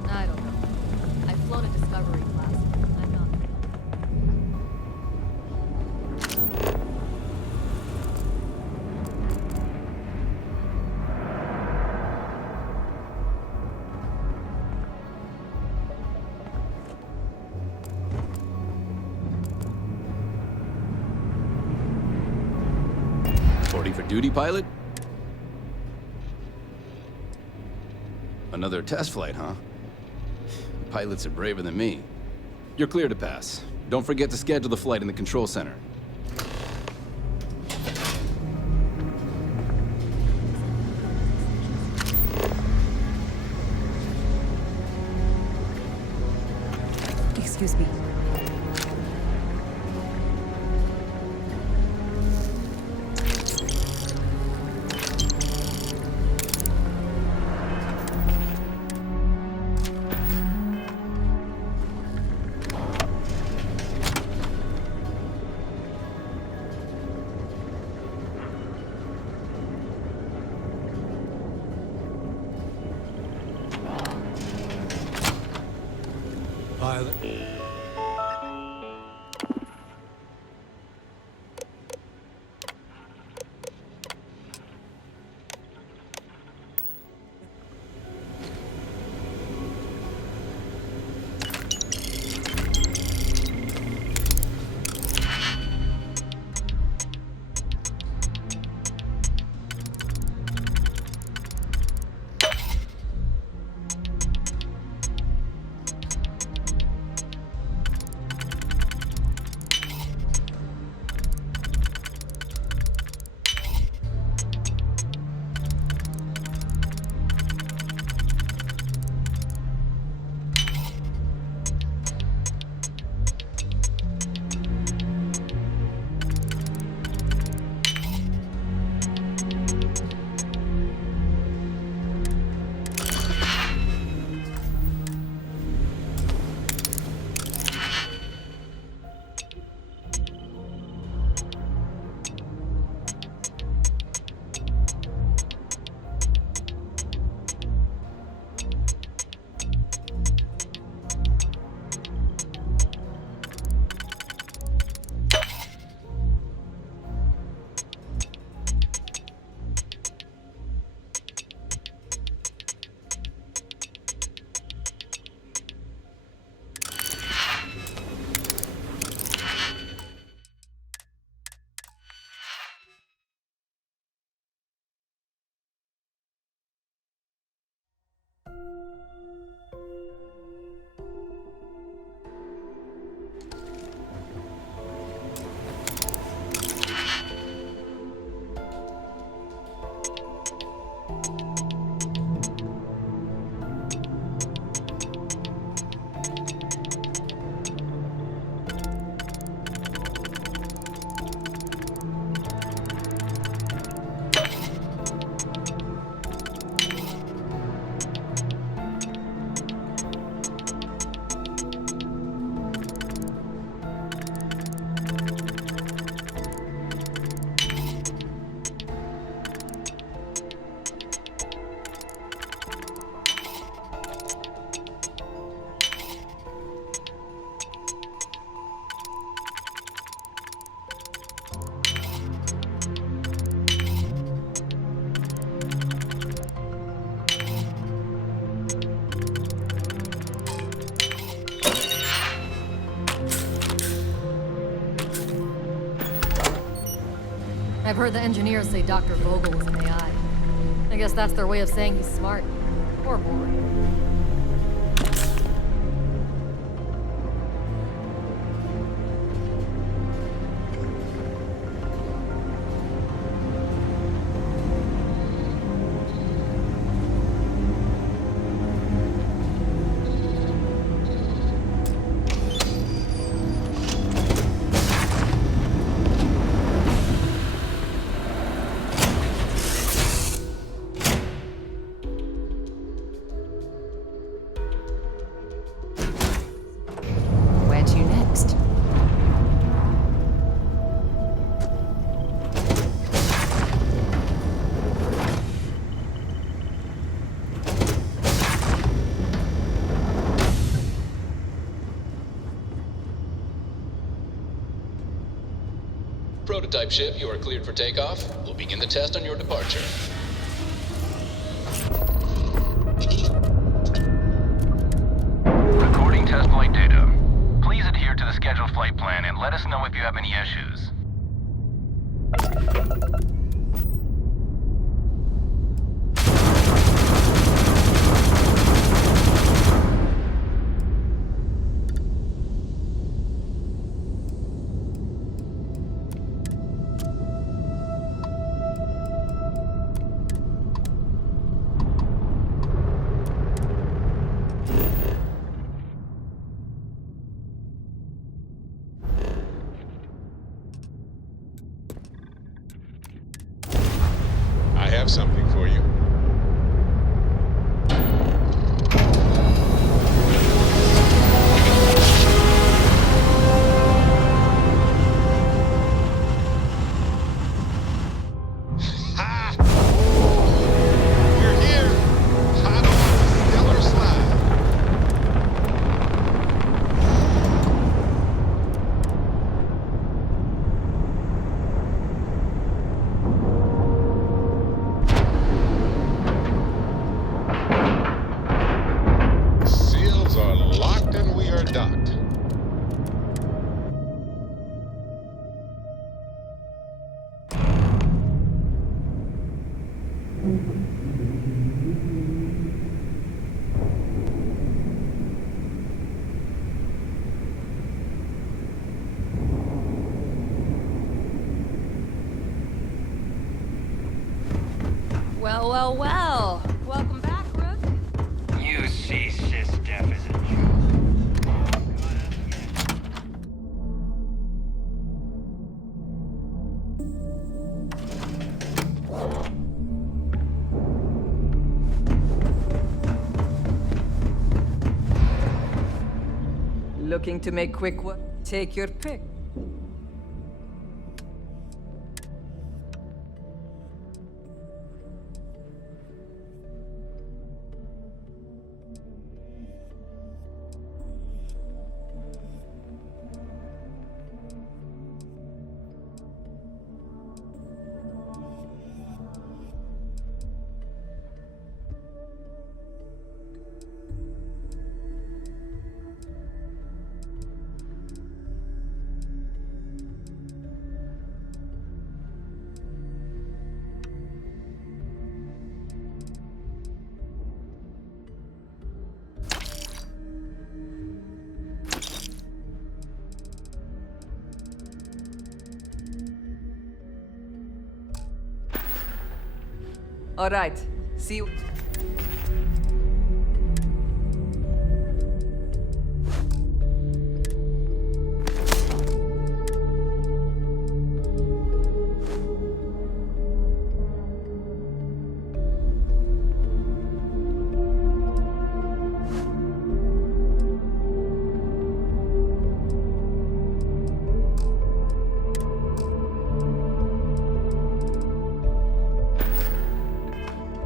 I don't know. I've flown a Discovery class. I'm not. Reporting for duty, pilot? Another test flight, huh? Pilots are braver than me. You're clear to pass. Don't forget to schedule the flight in the control center. Excuse me. Pilot. I've heard the engineers say Dr. Vogel was an AI. I guess that's their way of saying he's smart. Or boring. Where to next? Prototype ship, you are cleared for takeoff. We'll begin the test on your departure. Recording test flight data. Please adhere to the scheduled flight plan and let us know if you have any issues. I have something for you. Ha! You're here! Hot on the stellar slide. Seals are locked and we are docked. Well, well, well. Welcome back, Rook. You see Sys-Def as a joke. Looking to make quick work? Take your pick. All right. See you.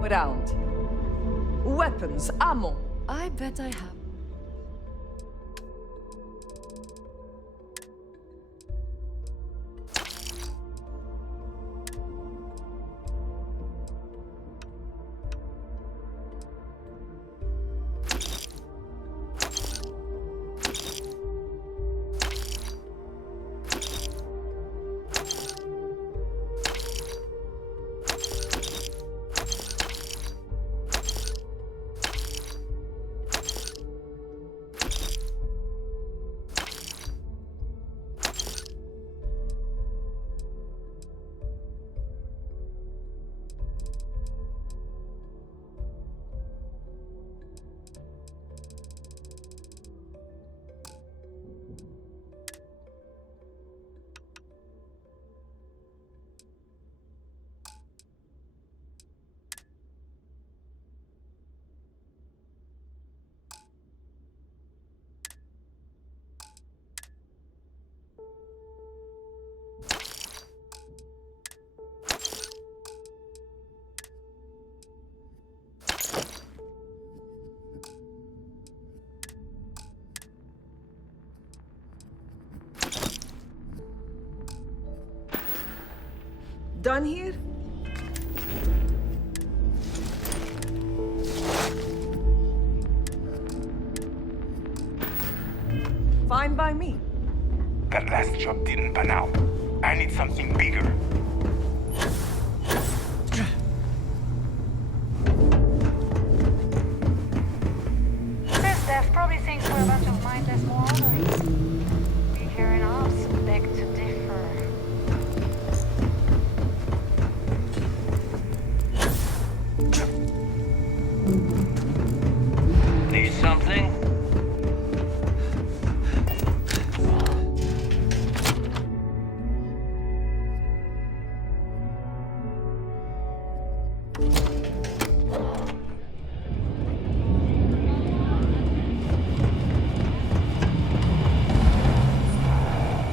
around. Weapons, ammo. I bet I have. Done here? Fine by me. That last job didn't pan out. I need something bigger. This staff probably thinks we're a bunch of mindless marauders. We here in ops beg to differ. Need something?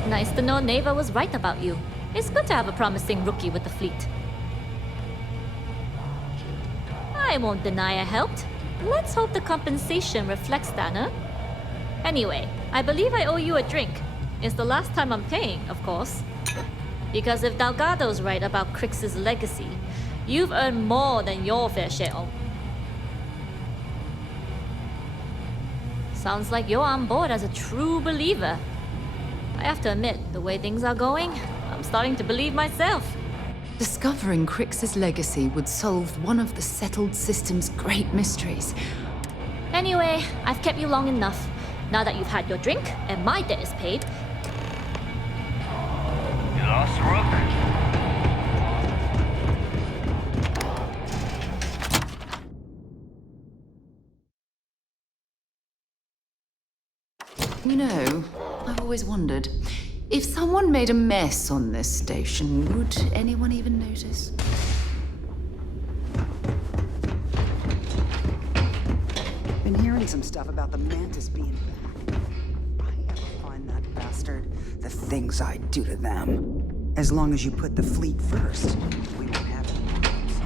Nice to know Neva was right about you. It's good to have a promising rookie with the fleet. I won't deny I helped. Let's hope the compensation reflects that, huh? Anyway, I believe I owe you a drink. It's the last time I'm paying, of course. Because if Delgado's right about Crix's legacy, you've earned more than your fair share. Sounds like you're on board as a true believer. I have to admit, the way things are going, I'm starting to believe myself. Discovering Crix's legacy would solve one of the settled system's great mysteries. Anyway, I've kept you long enough. Now that you've had your drink and my debt is paid. You lost, Rook? You know, I've always wondered, if someone made a mess on this station, would anyone even notice? Been hearing some stuff about the Mantis being back. If I ever find that bastard, the things I'd do to them. As long as you put the fleet first, we won't have any problems.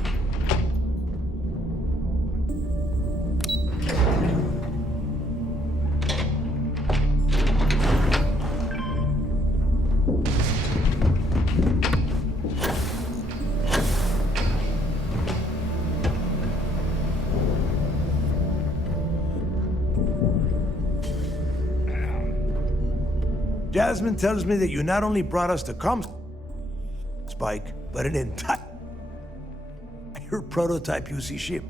Jasmine tells me that you not only brought us the comms spike, but an entire prototype UC ship.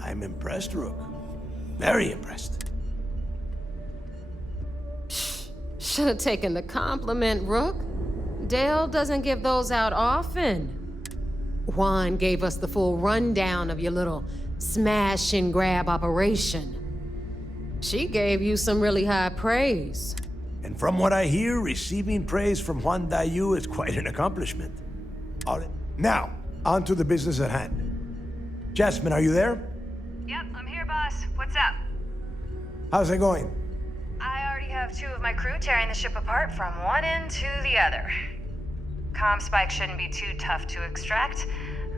I'm impressed, Rook. Very impressed. Should have taken the compliment, Rook. Dale doesn't give those out often. Juan gave us the full rundown of your little smash and grab operation. She gave you some really high praise. And from what I hear, receiving praise from Juan Dayu is quite an accomplishment. Now, on to the business at hand. Jasmine, are you there? Yep, I'm here, boss. What's up? How's it going? I already have 2 of my crew tearing the ship apart from one end to the other. Comm spike shouldn't be too tough to extract.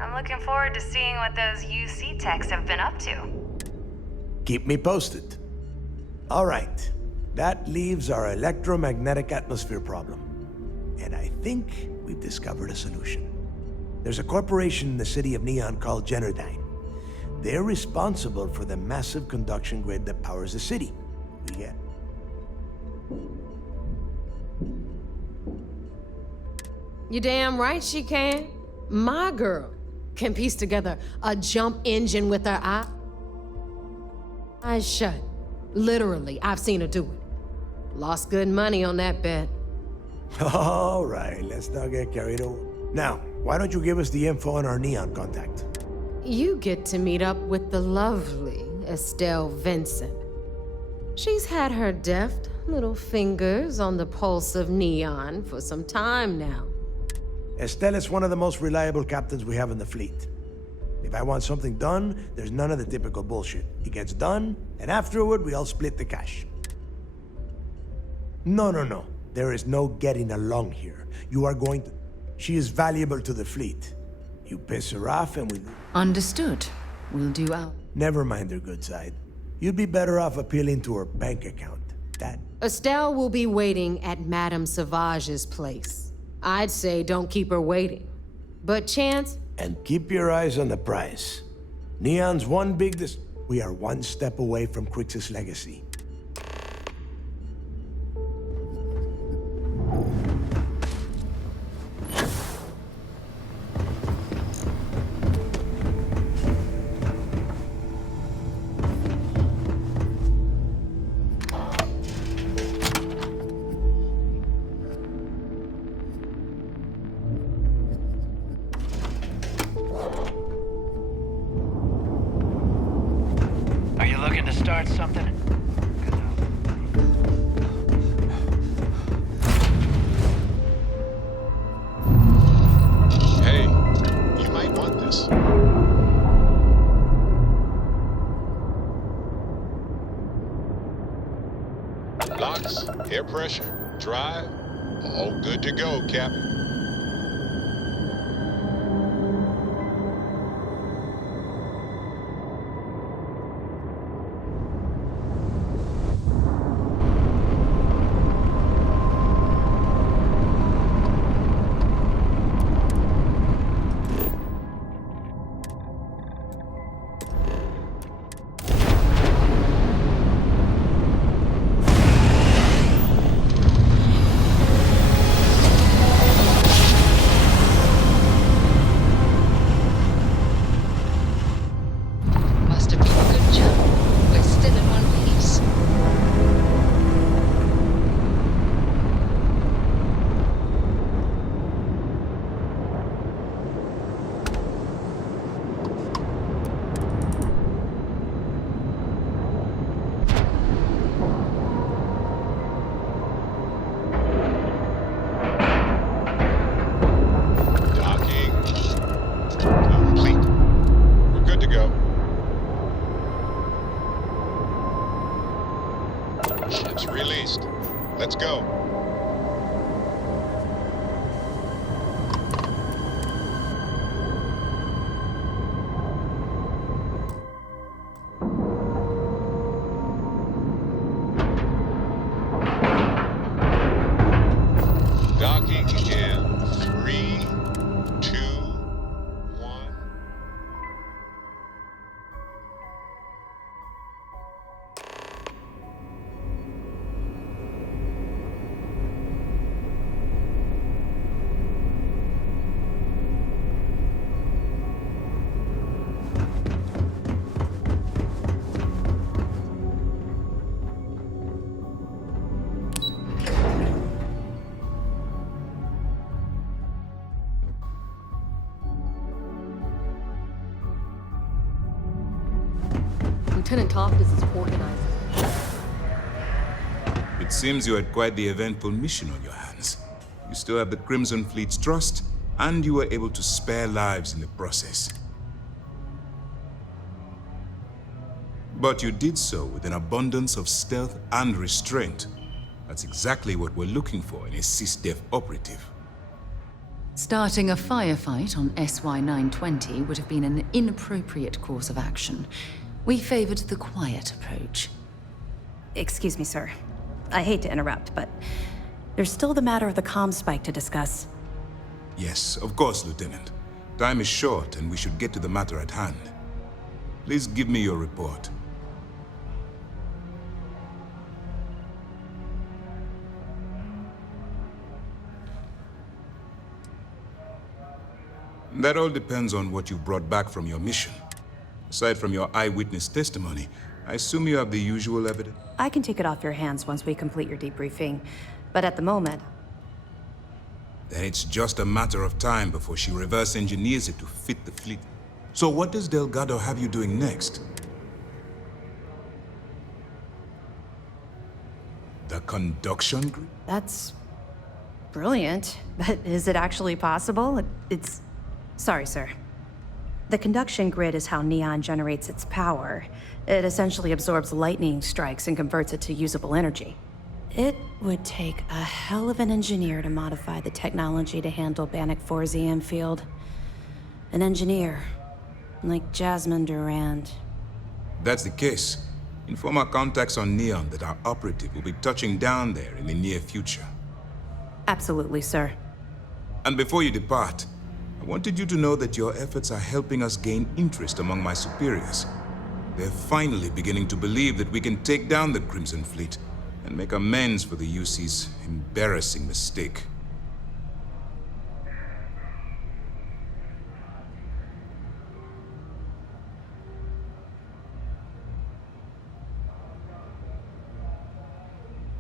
I'm looking forward to seeing what those UC techs have been up to. Keep me posted. All right. That leaves our electromagnetic atmosphere problem. And I think we've discovered a solution. There's a corporation in the city of Neon called Generdyne. They're responsible for the massive conduction grid that powers the city. We get. You damn right she can. My girl can piece together a jump engine with her eyes shut. Literally, I've seen her do it. Lost good money on that bet. All right, let's not get carried away. Now, why don't you give us the info on our Neon contact? You get to meet up with the lovely Estelle Vincent. She's had her deft little fingers on the pulse of Neon for some time now. Estelle is one of the most reliable captains we have in the fleet. If I want something done, there's none of the typical bullshit. It gets done, and afterward, we all split the cash. No. There is no getting along here. You are going to... She is valuable to the fleet. You piss her off and we... Understood. We'll do our... Never mind her good side. You'd be better off appealing to her bank account. That... Estelle will be waiting at Madame Sauvage's place. I'd say don't keep her waiting. But Chance... And keep your eyes on the prize. Neon's one big we are one step away from Crix's legacy. Are you looking to start something? Hey, you might want this. Locks, air pressure, drive, all good to go, Captain. Must have been a good job. We're still in one piece. Docking. Complete. We're good to go. Ship's released. Let's go. Docking in 3, 2, 1. Lieutenant Toft is his organizer. It seems you had quite the eventful mission on your hands. You still have the Crimson Fleet's trust, and you were able to spare lives in the process. But you did so with an abundance of stealth and restraint. That's exactly what we're looking for in a SysDef operative. Starting a firefight on SY-920 would have been an inappropriate course of action. We favored the quiet approach. Excuse me, sir. I hate to interrupt, but there's still the matter of the comm spike to discuss. Yes, of course, Lieutenant. Time is short, and we should get to the matter at hand. Please give me your report. That all depends on what you brought back from your mission. Aside from your eyewitness testimony, I assume you have the usual evidence? I can take it off your hands once we complete your debriefing, but at the moment... Then it's just a matter of time before she reverse engineers it to fit the fleet. So what does Delgado have you doing next? The conduction grid? That's... brilliant. But is it actually possible? It's... Sorry, sir. The conduction grid is how Neon generates its power. It essentially absorbs lightning strikes and converts it to usable energy. It would take a hell of an engineer to modify the technology to handle Bannock 4's EM field. An engineer, like Jasmine Durand. That's the case. Inform our contacts on Neon that our operative will be touching down there in the near future. Absolutely, sir. And before you depart, I wanted you to know that your efforts are helping us gain interest among my superiors. They're finally beginning to believe that we can take down the Crimson Fleet and make amends for the UC's embarrassing mistake.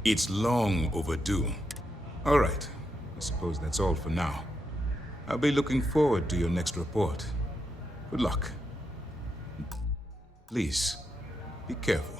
It's long overdue. All right, I suppose that's all for now. I'll be looking forward to your next report. Good luck. Please, be careful.